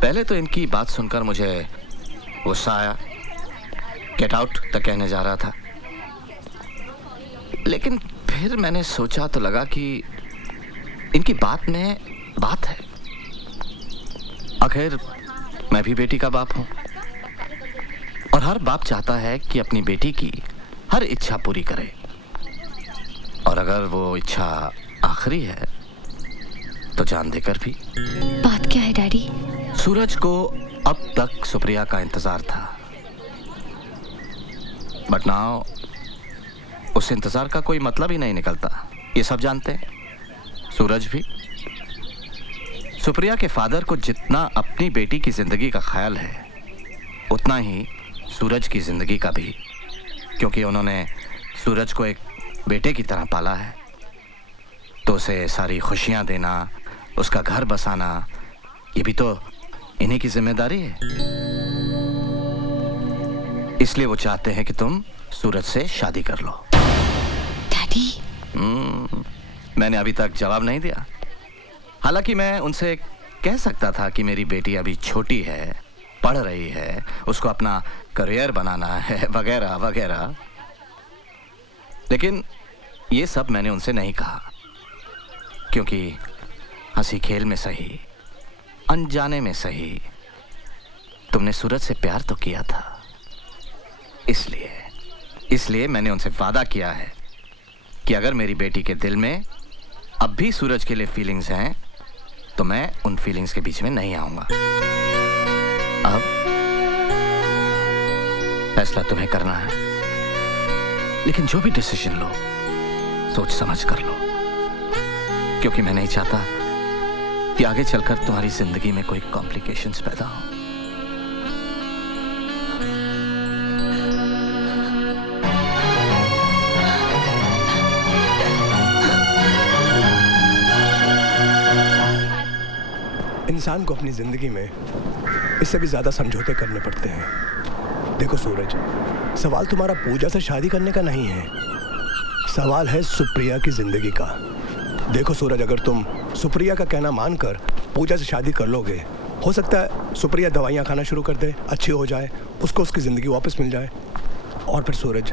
पहले तो इनकी बात सुनकर मुझे गुस्सा आया, गेट आउट तक कहने जा रहा था। लेकिन फिर मैंने सोचा तो लगा कि इनकी बात में बात है। आखिर मैं भी बेटी का बाप हूं और हर बाप चाहता है कि अपनी बेटी की हर इच्छा पूरी करे, और अगर वो इच्छा आखिरी है तो जान देकर भी। बात क्या है डैडी? सूरज को अब तक सुप्रिया का इंतजार था, बट नाउ उस इंतजार का कोई मतलब ही नहीं निकलता। ये सब जानते हैं, सूरज भी। सुप्रिया के फादर को जितना अपनी बेटी की जिंदगी का ख्याल है उतना ही सूरज की जिंदगी का भी, क्योंकि उन्होंने सूरज को एक बेटे की तरह पाला है। तो उसे सारी खुशियां देना, उसका घर बसाना, ये भी तो इन्हीं की जिम्मेदारी है। इसलिए वो चाहते हैं कि तुम सूरज से शादी कर लो। डैडी, मैंने अभी तक जवाब नहीं दिया। हालांकि मैं उनसे कह सकता था कि मेरी बेटी अभी छोटी है, पढ़ रही है, उसको अपना करियर बनाना है वगैरह वगैरह, लेकिन ये सब मैंने उनसे नहीं कहा, क्योंकि हंसी खेल में सही, अनजाने में सही, तुमने सूरज से प्यार तो किया था। इसलिए मैंने उनसे वादा किया है कि अगर मेरी बेटी के दिल में अब भी सूरज के लिए फीलिंग्स हैं तो मैं उन फीलिंग्स के बीच में नहीं आऊंगा। अब फैसला तुम्हें करना है, लेकिन जो भी डिसीजन लो सोच समझ कर लो, क्योंकि मैं नहीं चाहता कि आगे चलकर तुम्हारी जिंदगी में कोई कॉम्प्लिकेशंस पैदा हो। इंसान को अपनी जिंदगी में इससे भी ज्यादा समझौते करने पड़ते हैं। देखो सूरज, सवाल तुम्हारा पूजा से शादी करने का नहीं है, सवाल है सुप्रिया की जिंदगी का। देखो सूरज, अगर तुम सुप्रिया का कहना मानकर पूजा से शादी कर लोगे हो सकता है सुप्रिया दवाइयाँ खाना शुरू कर दे, अच्छी हो जाए, उसको उसकी ज़िंदगी वापस मिल जाए। और फिर सूरज,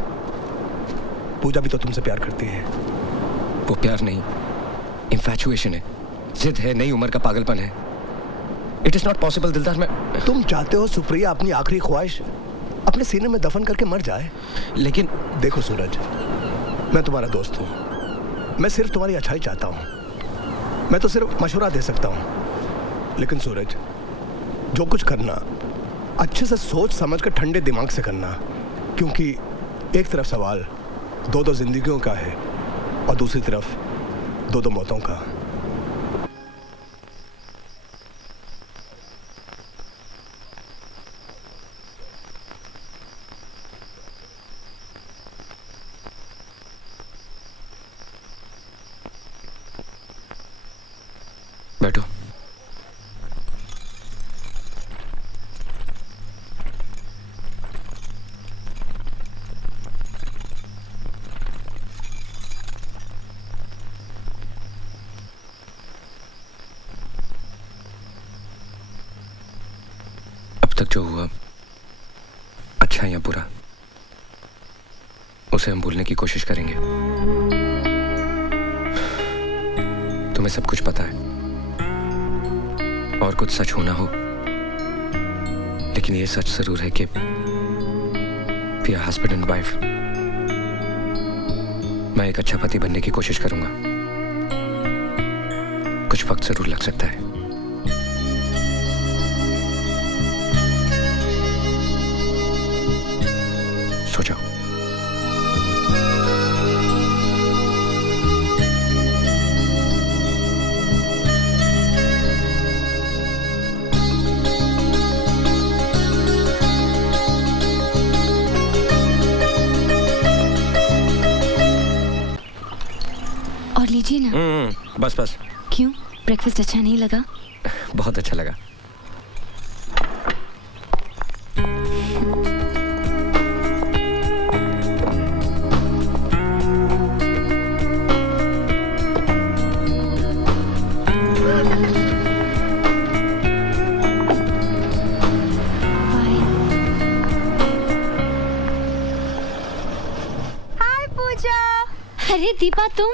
पूजा भी तो तुमसे प्यार करती है। वो प्यार नहीं, इन्फैचुएशन है, जिद है, नई उम्र का पागलपन है। इट इज नॉट पॉसिबल दिलदार। मैं तुम चाहते हो सुप्रिया अपनी आखिरी ख्वाहिश अपने सीने में दफन करके मर जाए, लेकिन देखो सूरज, मैं तुम्हारा दोस्त हूँ, मैं सिर्फ तुम्हारी अच्छाई चाहता हूँ, मैं तो सिर्फ मशवरा दे सकता हूँ। लेकिन सूरज, जो कुछ करना अच्छे से सोच समझ कर ठंडे दिमाग से करना, क्योंकि एक तरफ सवाल दो दो जिंदगियों का है और दूसरी तरफ दो दो मौतों का। बैठो। अब तक जो हुआ, अच्छा या बुरा, उसे हम भूलने की कोशिश करेंगे। तुम्हें सब कुछ पता है और कुछ सच होना हो, लेकिन ये सच जरूर है कि we are husband and wife. मैं एक अच्छा पति बनने की कोशिश करूंगा। कुछ वक्त जरूर लग सकता है। सो जाओ। और लीजिए ना। बस बस। क्यों, ब्रेकफास्ट अच्छा नहीं लगा? बहुत अच्छा लगा। हाय पूजा। अरे दीपा, तुम?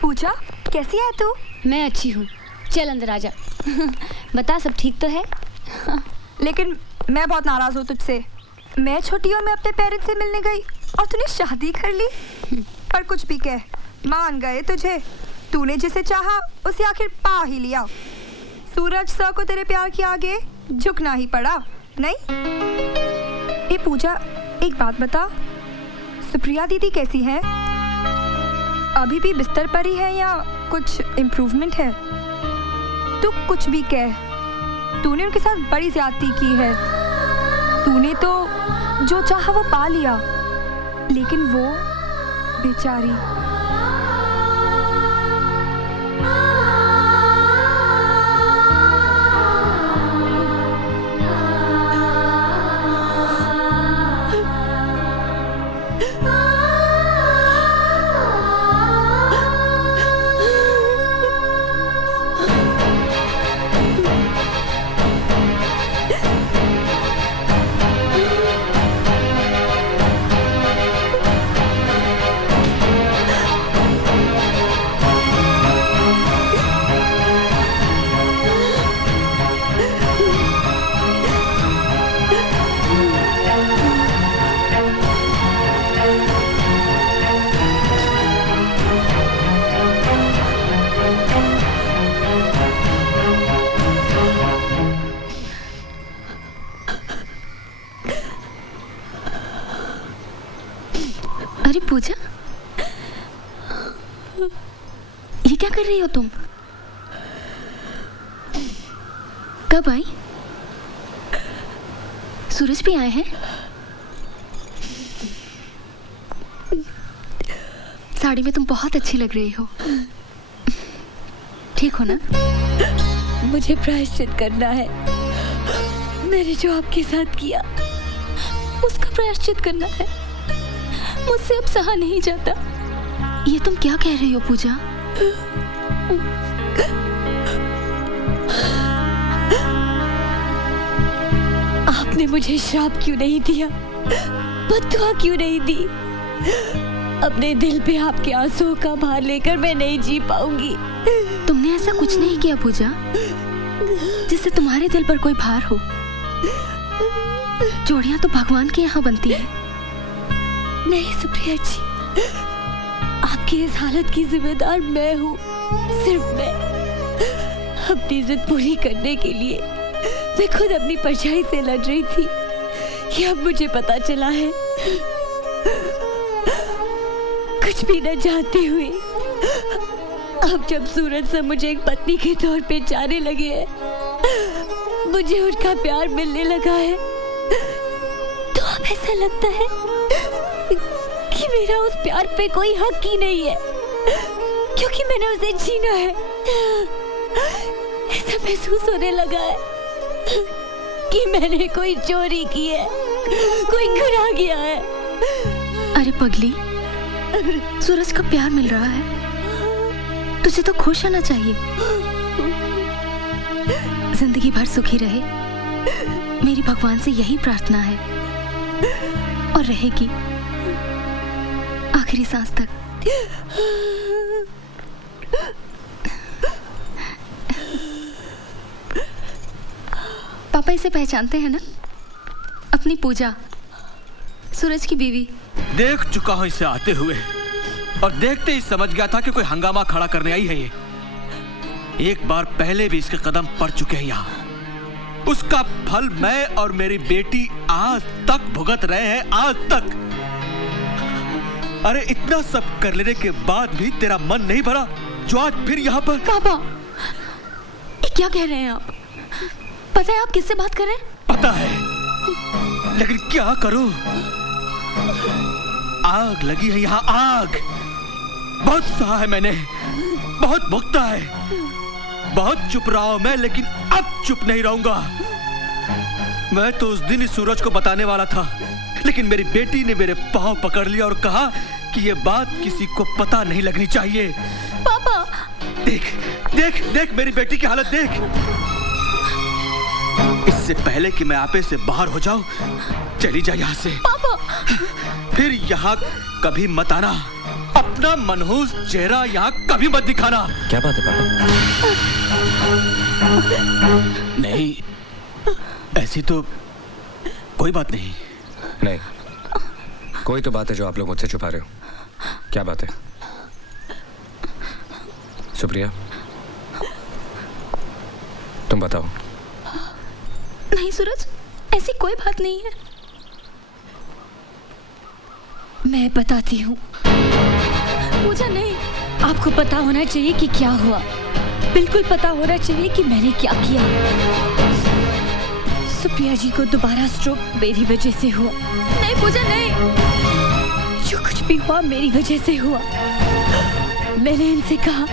पूजा, कैसी है तू? मैं अच्छी हूँ, चल अंदर आजा। बता, सब ठीक तो है? लेकिन मैं बहुत नाराज हूँ तुझसे। मैं छुट्टियों में अपने पेरेंट्स से मिलने गई और तूने शादी कर ली। पर कुछ भी कह, मान गए तुझे। तूने जिसे चाहा उसे आखिर पा ही लिया। सूरज सर को तेरे प्यार के आगे झुकना ही पड़ा, नहीं? ये पूजा, एक बात बता, सुप्रिया दीदी कैसी है? अभी भी बिस्तर पर ही है या कुछ इम्प्रूवमेंट है? तू कुछ भी कह, तूने उनके साथ बड़ी ज्यादती की है। तूने तो जो चाहा वो पा लिया, लेकिन वो बेचारी। अरे पूजा, ये क्या कर रही हो तुम? कब आई? सूरज भी आए हैं? साड़ी में तुम बहुत अच्छी लग रही हो। ठीक हो ना? मुझे प्रायश्चित करना है। मैंने जो आपके साथ किया, उसका प्रायश्चित करना है। मुझसे अब सहा नहीं जाता। ये तुम क्या कह रही हो पूजा? आपने मुझे श्राप क्यों नहीं दिया, बद्दुआ क्यों नहीं दी? अपने दिल पे आपके आंसुओं का भार लेकर मैं नहीं जी पाऊंगी। तुमने ऐसा कुछ नहीं किया पूजा जिससे तुम्हारे दिल पर कोई भार हो। जोड़ियां तो भगवान के यहाँ बनती है। नहीं सुप्रिया जी, आपकी इस हालत की जिम्मेदार मैं हूँ, सिर्फ मैं। अपनी जिद पूरी करने के लिए मैं खुद अपनी परछाई से लड़ रही थी, ये अब मुझे पता चला है। कुछ भी न जानते हुए अब जब सूरज से मुझे एक पत्नी के तौर पे जाने लगे हैं, मुझे उनका प्यार मिलने लगा है, तो अब ऐसा लगता है कि मेरा उस प्यार पे कोई हक ही नहीं है, क्योंकि मैंने उसे जीना है। ऐसा महसूस होने लगा है कि मैंने कोई चोरी की है, कोई गुनाह किया है। अरे पगली, सूरज का प्यार मिल रहा है, तुझे तो खुश होना चाहिए। जिंदगी भर सुखी रहे, मेरी भगवान से यही प्रार्थना है, और रहेगी आखिरी सांस तक। पापा इसे पहचानते हैं ना? अपनी पूजा, सूरज की बीवी। देख चुका हूं इसे आते हुए, और देखते ही समझ गया था कि कोई हंगामा खड़ा करने आई है ये। एक बार पहले भी इसके कदम पड़ चुके हैं यहाँ। उसका फल मैं और मेरी बेटी आज तक भुगत रहे हैं, आज तक। अरे इतना सब कर लेने के बाद भी तेरा मन नहीं भरा जो आज फिर यहाँ पर? पापा, ये क्या कह रहे हैं आप? पता है आप किससे बात कर रहे हैं? पता है, लेकिन क्या करूं? आग लगी है यहाँ, आग। बहुत सहा है मैंने, बहुत भुगता है, बहुत चुप रहा हूं मैं, लेकिन अब चुप नहीं रहूंगा। मैं तो उस दिन इस सूरज को बताने वाला था, लेकिन मेरी बेटी ने मेरे पांव पकड़ लिया और कहा कि ये बात किसी को पता नहीं लगनी चाहिए। पापा, देख देख देख मेरी बेटी की हालत देख। इससे पहले कि मैं आपे से बाहर हो जाऊं, चली जा यहाँ से। पापा, फिर यहाँ कभी मत आना। अपना मनहूस चेहरा यहाँ कभी मत दिखाना। क्या बात है पापा? नहीं, ऐसी तो कोई बात नहीं। नहीं, कोई तो बात है जो आप लोग मुझसे छुपा रहे हो। क्या बात है? सुप्रिया, तुम बताओ। नहीं सूरज, ऐसी कोई बात नहीं है। मैं बताती हूँ। पूजा नहीं, आपको पता होना चाहिए कि क्या हुआ, बिल्कुल पता होना चाहिए कि मैंने क्या किया। सुप्रिया जी को दोबारा स्ट्रोक मेरी वजह से हुआ। नहीं पूजा नहीं, जो कुछ भी हुआ मेरी वजह से हुआ। मैंने इनसे कहा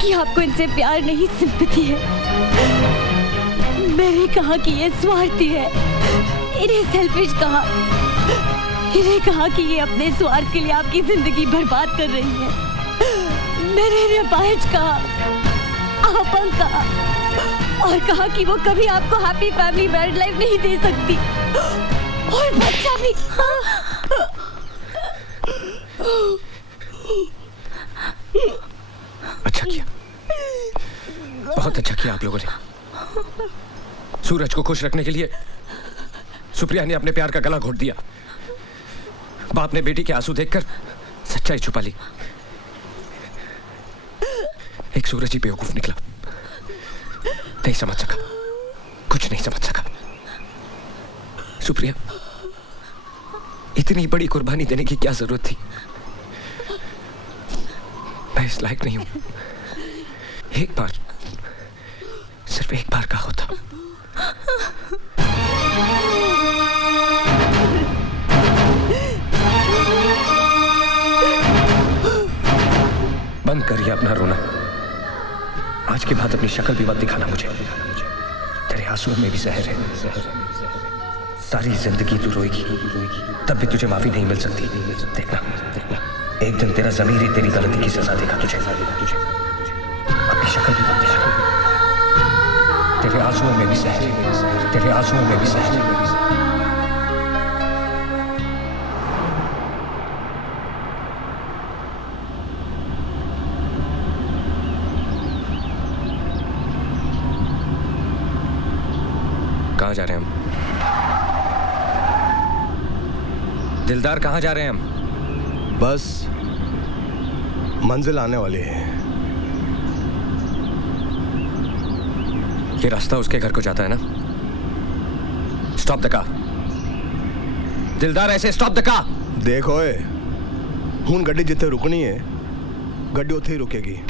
कि आपको इनसे प्यार नहीं, सिंपैथी है। मैंने कहा कि ये स्वार्थी है, इन्हें सेल्फिश कहा। इन्हें कहा कि ये अपने स्वार्थ के लिए आपकी जिंदगी बर्बाद कर रही है। मैंने इन्हें अपाहिज कहा, अपंग कहा, और कहा कि वो कभी आपको हैप्पी फैमिली मैरिड लाइफ नहीं दे सकती, और बच्चा भी। अच्छा किया, बहुत अच्छा किया आप लोगों ने। सूरज को खुश रखने के लिए सुप्रिया ने अपने प्यार का गला घोट दिया। बाप ने बेटी के आंसू देखकर सच्चाई छुपा ली। एक सूरज ही बेवकूफ निकला, नहीं समझ सका, कुछ नहीं समझ सका। सुप्रिया, इतनी बड़ी कुर्बानी देने की क्या जरूरत थी? मैं इस लायक नहीं हूं। एक बार, सिर्फ एक बार का होता। बंद करिए अपना रोना। आज के बाद अपनी शक्ल भी मत दिखाना मुझे। तेरे आंसुओं में भी जहर है। सारी जिंदगी तू रोएगी, तब भी तुझे माफी नहीं मिल सकती। देखना, एक दिन तेरा ज़मीर ही तेरी गलती की सजा देगा तुझे। अपनी शक्ल भी मत दिखाना। तेरे आंसुओं में भी सहर, तेरे आंसुओं में भी सहर। कहाँ जा रहे हैं हम? दिलदार, कहाँ जा रहे हैं हम? बस मंजिल आने वाली है। ये रास्ता उसके घर को जाता है ना? Stop the car. दिलदार, ऐसे स्टॉप द कार। देखो हुन गड्डी जिथे रुकनी है गड्डी उथे ही रुकेगी।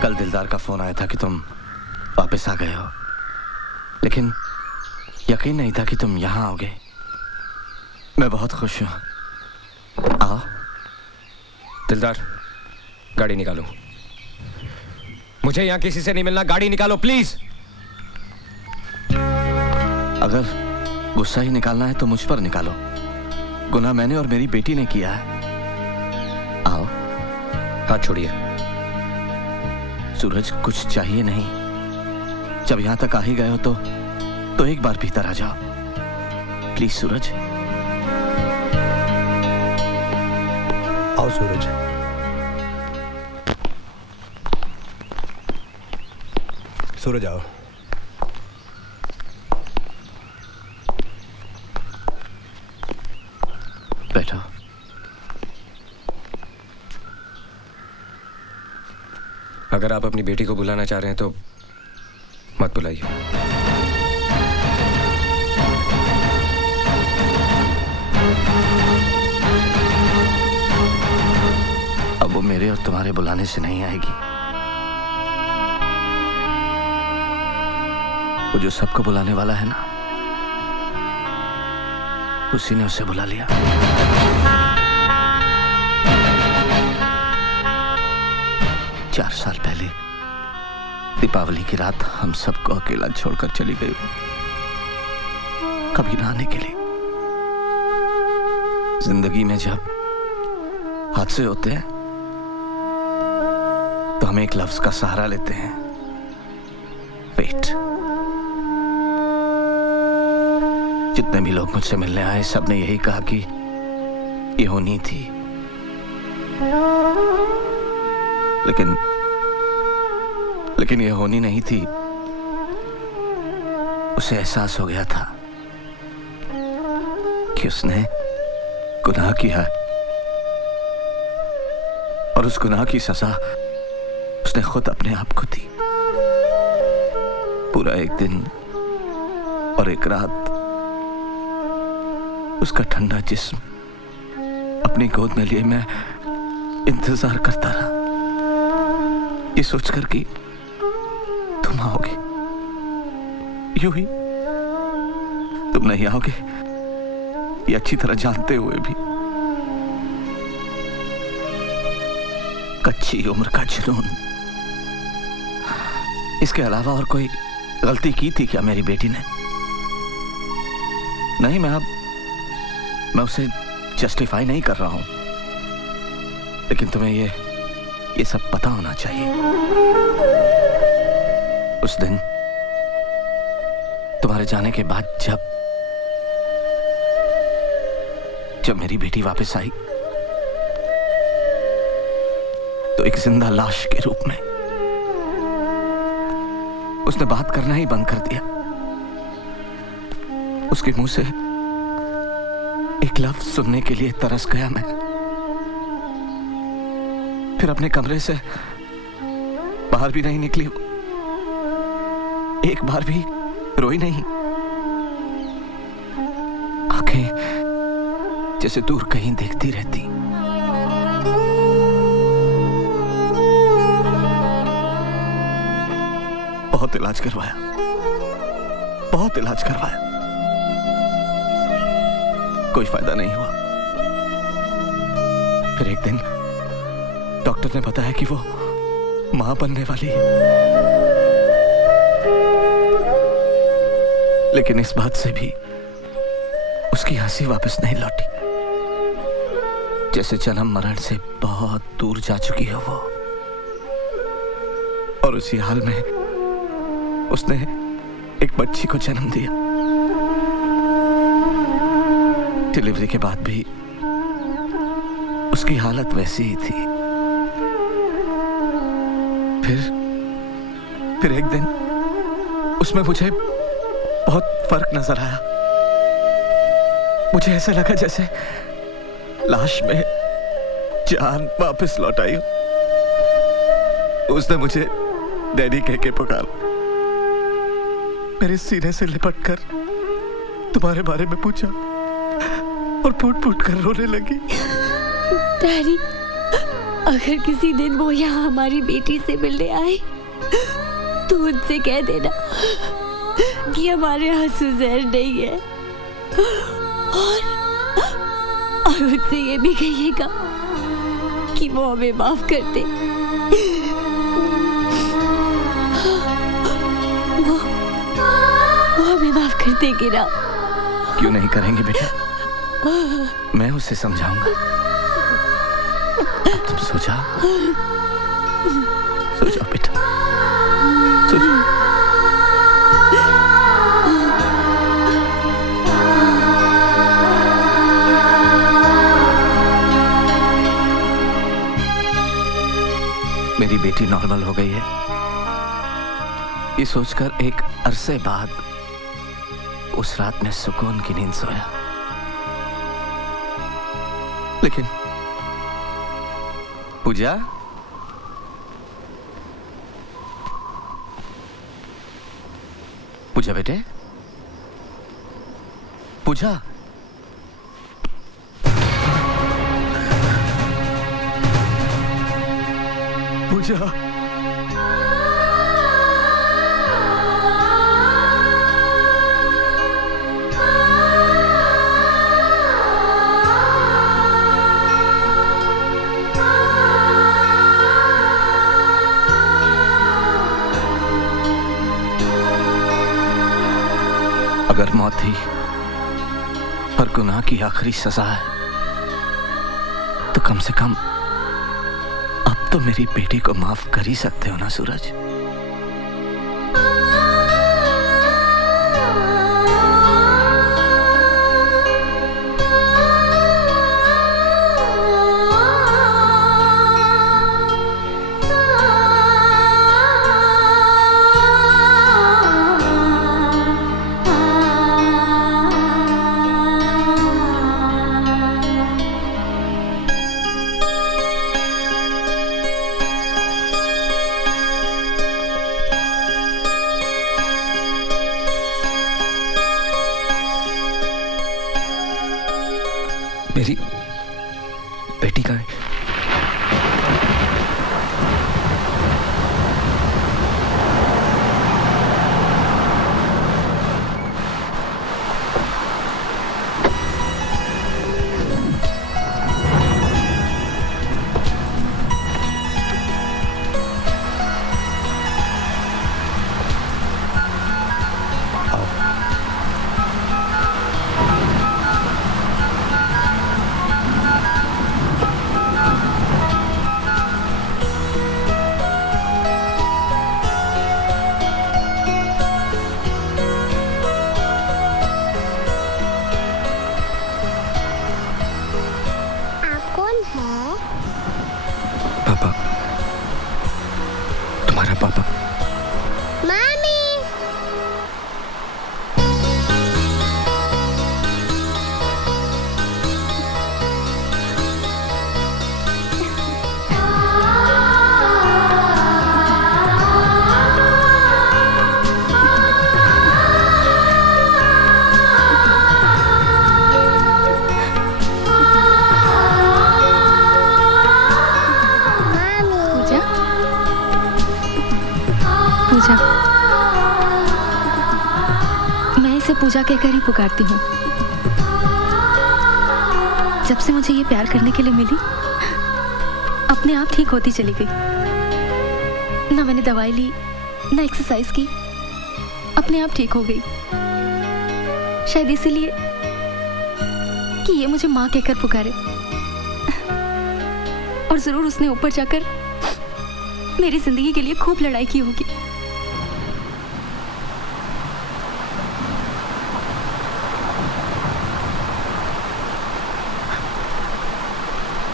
कल दिलदार का फोन आया था कि तुम वापस आ गए हो, लेकिन यकीन नहीं था कि तुम यहाँ आओगे। मैं बहुत खुश हूँ। आओ। दिलदार, गाड़ी निकालो। मुझे यहाँ किसी से नहीं मिलना, गाड़ी निकालो प्लीज। अगर गुस्सा ही निकालना है तो मुझ पर निकालो। गुनाह मैंने और मेरी बेटी ने किया है। आओ। हाथ छोड़िए। सूरज, कुछ चाहिए नहीं। जब यहां तक आ ही गए हो तो एक बार भीतर आ जाओ प्लीज। सूरज, आओ सूरज। सूरज आओ। बैठो। अगर आप अपनी बेटी को बुलाना चाह रहे हैं तो मत बुलाइए। अब वो मेरे और तुम्हारे बुलाने से नहीं आएगी। वो जो सबको बुलाने वाला है ना, उसी ने उसे बुला लिया। चार साल पहले दीपावली की रात हम सबको अकेला छोड़कर चली गई, कभी ना आने के लिए। जिंदगी में जब हादसे होते हैं तो हम एक लफ्ज का सहारा लेते हैं, वेट। जितने भी लोग मुझसे मिलने आए सबने यही कहा कि ये होनी थी, लेकिन ये होनी नहीं थी। उसे एहसास हो गया था कि उसने गुनाह किया है और उस गुनाह की सजा उसने खुद अपने आप को दी। पूरा एक दिन और एक रात उसका ठंडा जिस्म अपनी गोद में लिए मैं इंतजार करता रहा, ये सोचकर कि तुम आओगे। यूं ही तुम नहीं आओगे ये अच्छी तरह जानते हुए भी। कच्ची उम्र का जुनून, इसके अलावा और कोई गलती की थी क्या मेरी बेटी ने? नहीं, मैं उसे जस्टिफाई नहीं कर रहा हूं, लेकिन तुम्हें ये सब पता होना चाहिए। उस दिन तुम्हारे जाने के बाद जब मेरी बेटी वापस आई तो एक जिंदा लाश के रूप में उसने बात करना ही बंद कर दिया। उसके मुंह से एक लफ्ज सुनने के लिए तरस गया मैं। फिर अपने कमरे से बाहर भी नहीं निकली, एक बार भी रोई नहीं। आंखें जैसे दूर कहीं देखती रहती। बहुत इलाज करवाया, बहुत इलाज करवाया, कोई फायदा नहीं हुआ। फिर एक दिन डॉक्टर ने बताया कि वो मां बनने वाली है। लेकिन इस बात से भी उसकी हंसी वापस नहीं लौटी, जैसे जन्म मरण से बहुत दूर जा चुकी है वो। और उसी हाल में उसने एक बच्ची को जन्म दिया। डिलीवरी के बाद भी उसकी हालत वैसी ही थी। फिर एक दिन उसमें मुझे बहुत फर्क नजर आया। मुझे ऐसा लगा जैसे लाश में जान वापस लौट आई हो। उसने मुझे डैडी कह के पुकारा, मेरे सीने से लिपटकर तुम्हारे बारे में पूछा और फूट फूट कर रोने लगी। डैडी, अगर किसी दिन वो यहाँ हमारी बेटी से मिलने आए तो उनसे कह देना कि हमारे आंसू जहर नहीं है, और उनसे ये भी कहिएगा कि वो हमें माफ कर दे। वो हमें माफ कर देगी ना? क्यों नहीं करेंगे बेटा, मैं उसे समझाऊंगा। अब तुम सो जाओ बेटा, सो जाओ। मेरी बेटी नॉर्मल हो गई है, ये सोचकर एक अरसे बाद उस रात में सुकून की नींद सोया। लेकिन पूजा, पूजा बेटे, पूजा, पूजा, अगर मौत ही पर गुनाह की आखिरी सजा है तो कम से कम अब तो मेरी बेटी को माफ कर ही सकते हो ना सूरज। मेरी बेटी का है। पापा, तुम्हारा पापा। मामी, पूजा, मैं इसे पूजा कहकर ही पुकारती हूँ। जब से मुझे ये प्यार करने के लिए मिली, अपने आप ठीक होती चली गई। ना मैंने दवाई ली, ना एक्सरसाइज की, अपने आप ठीक हो गई। शायद इसीलिए कि ये मुझे माँ कहकर पुकारे। और जरूर उसने ऊपर जाकर मेरी जिंदगी के लिए खूब लड़ाई की होगी।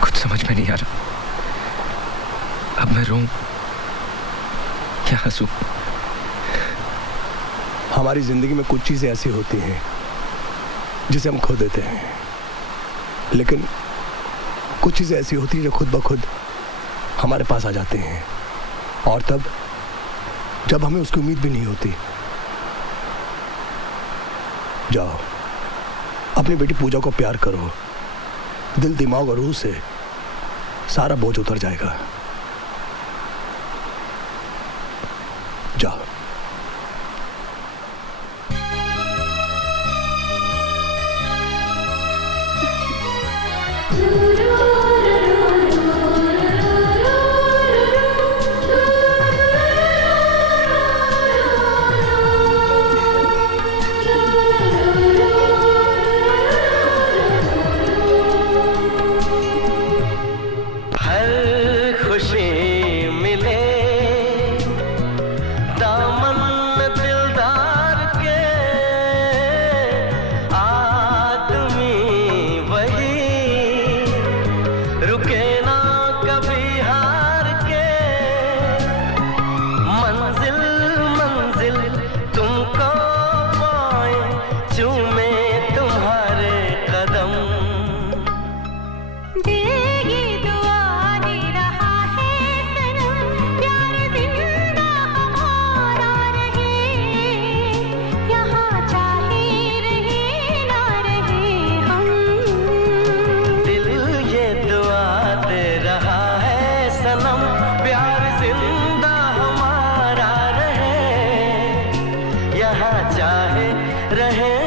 कुछ समझ में नहीं आ रहा। अब मैं रोऊं क्या हंसूं? हमारी जिंदगी में कुछ चीजें ऐसी होती हैं जिसे हम खो देते हैं, लेकिन कुछ चीजें ऐसी होती हैं जो खुद ब खुद हमारे पास आ जाती हैं, और तब जब हमें उसकी उम्मीद भी नहीं होती। जाओ, अपनी बेटी पूजा को प्यार करो। दिल, दिमाग और रूह से सारा बोझ उतर जाएगा। जाओ। चाहे रहे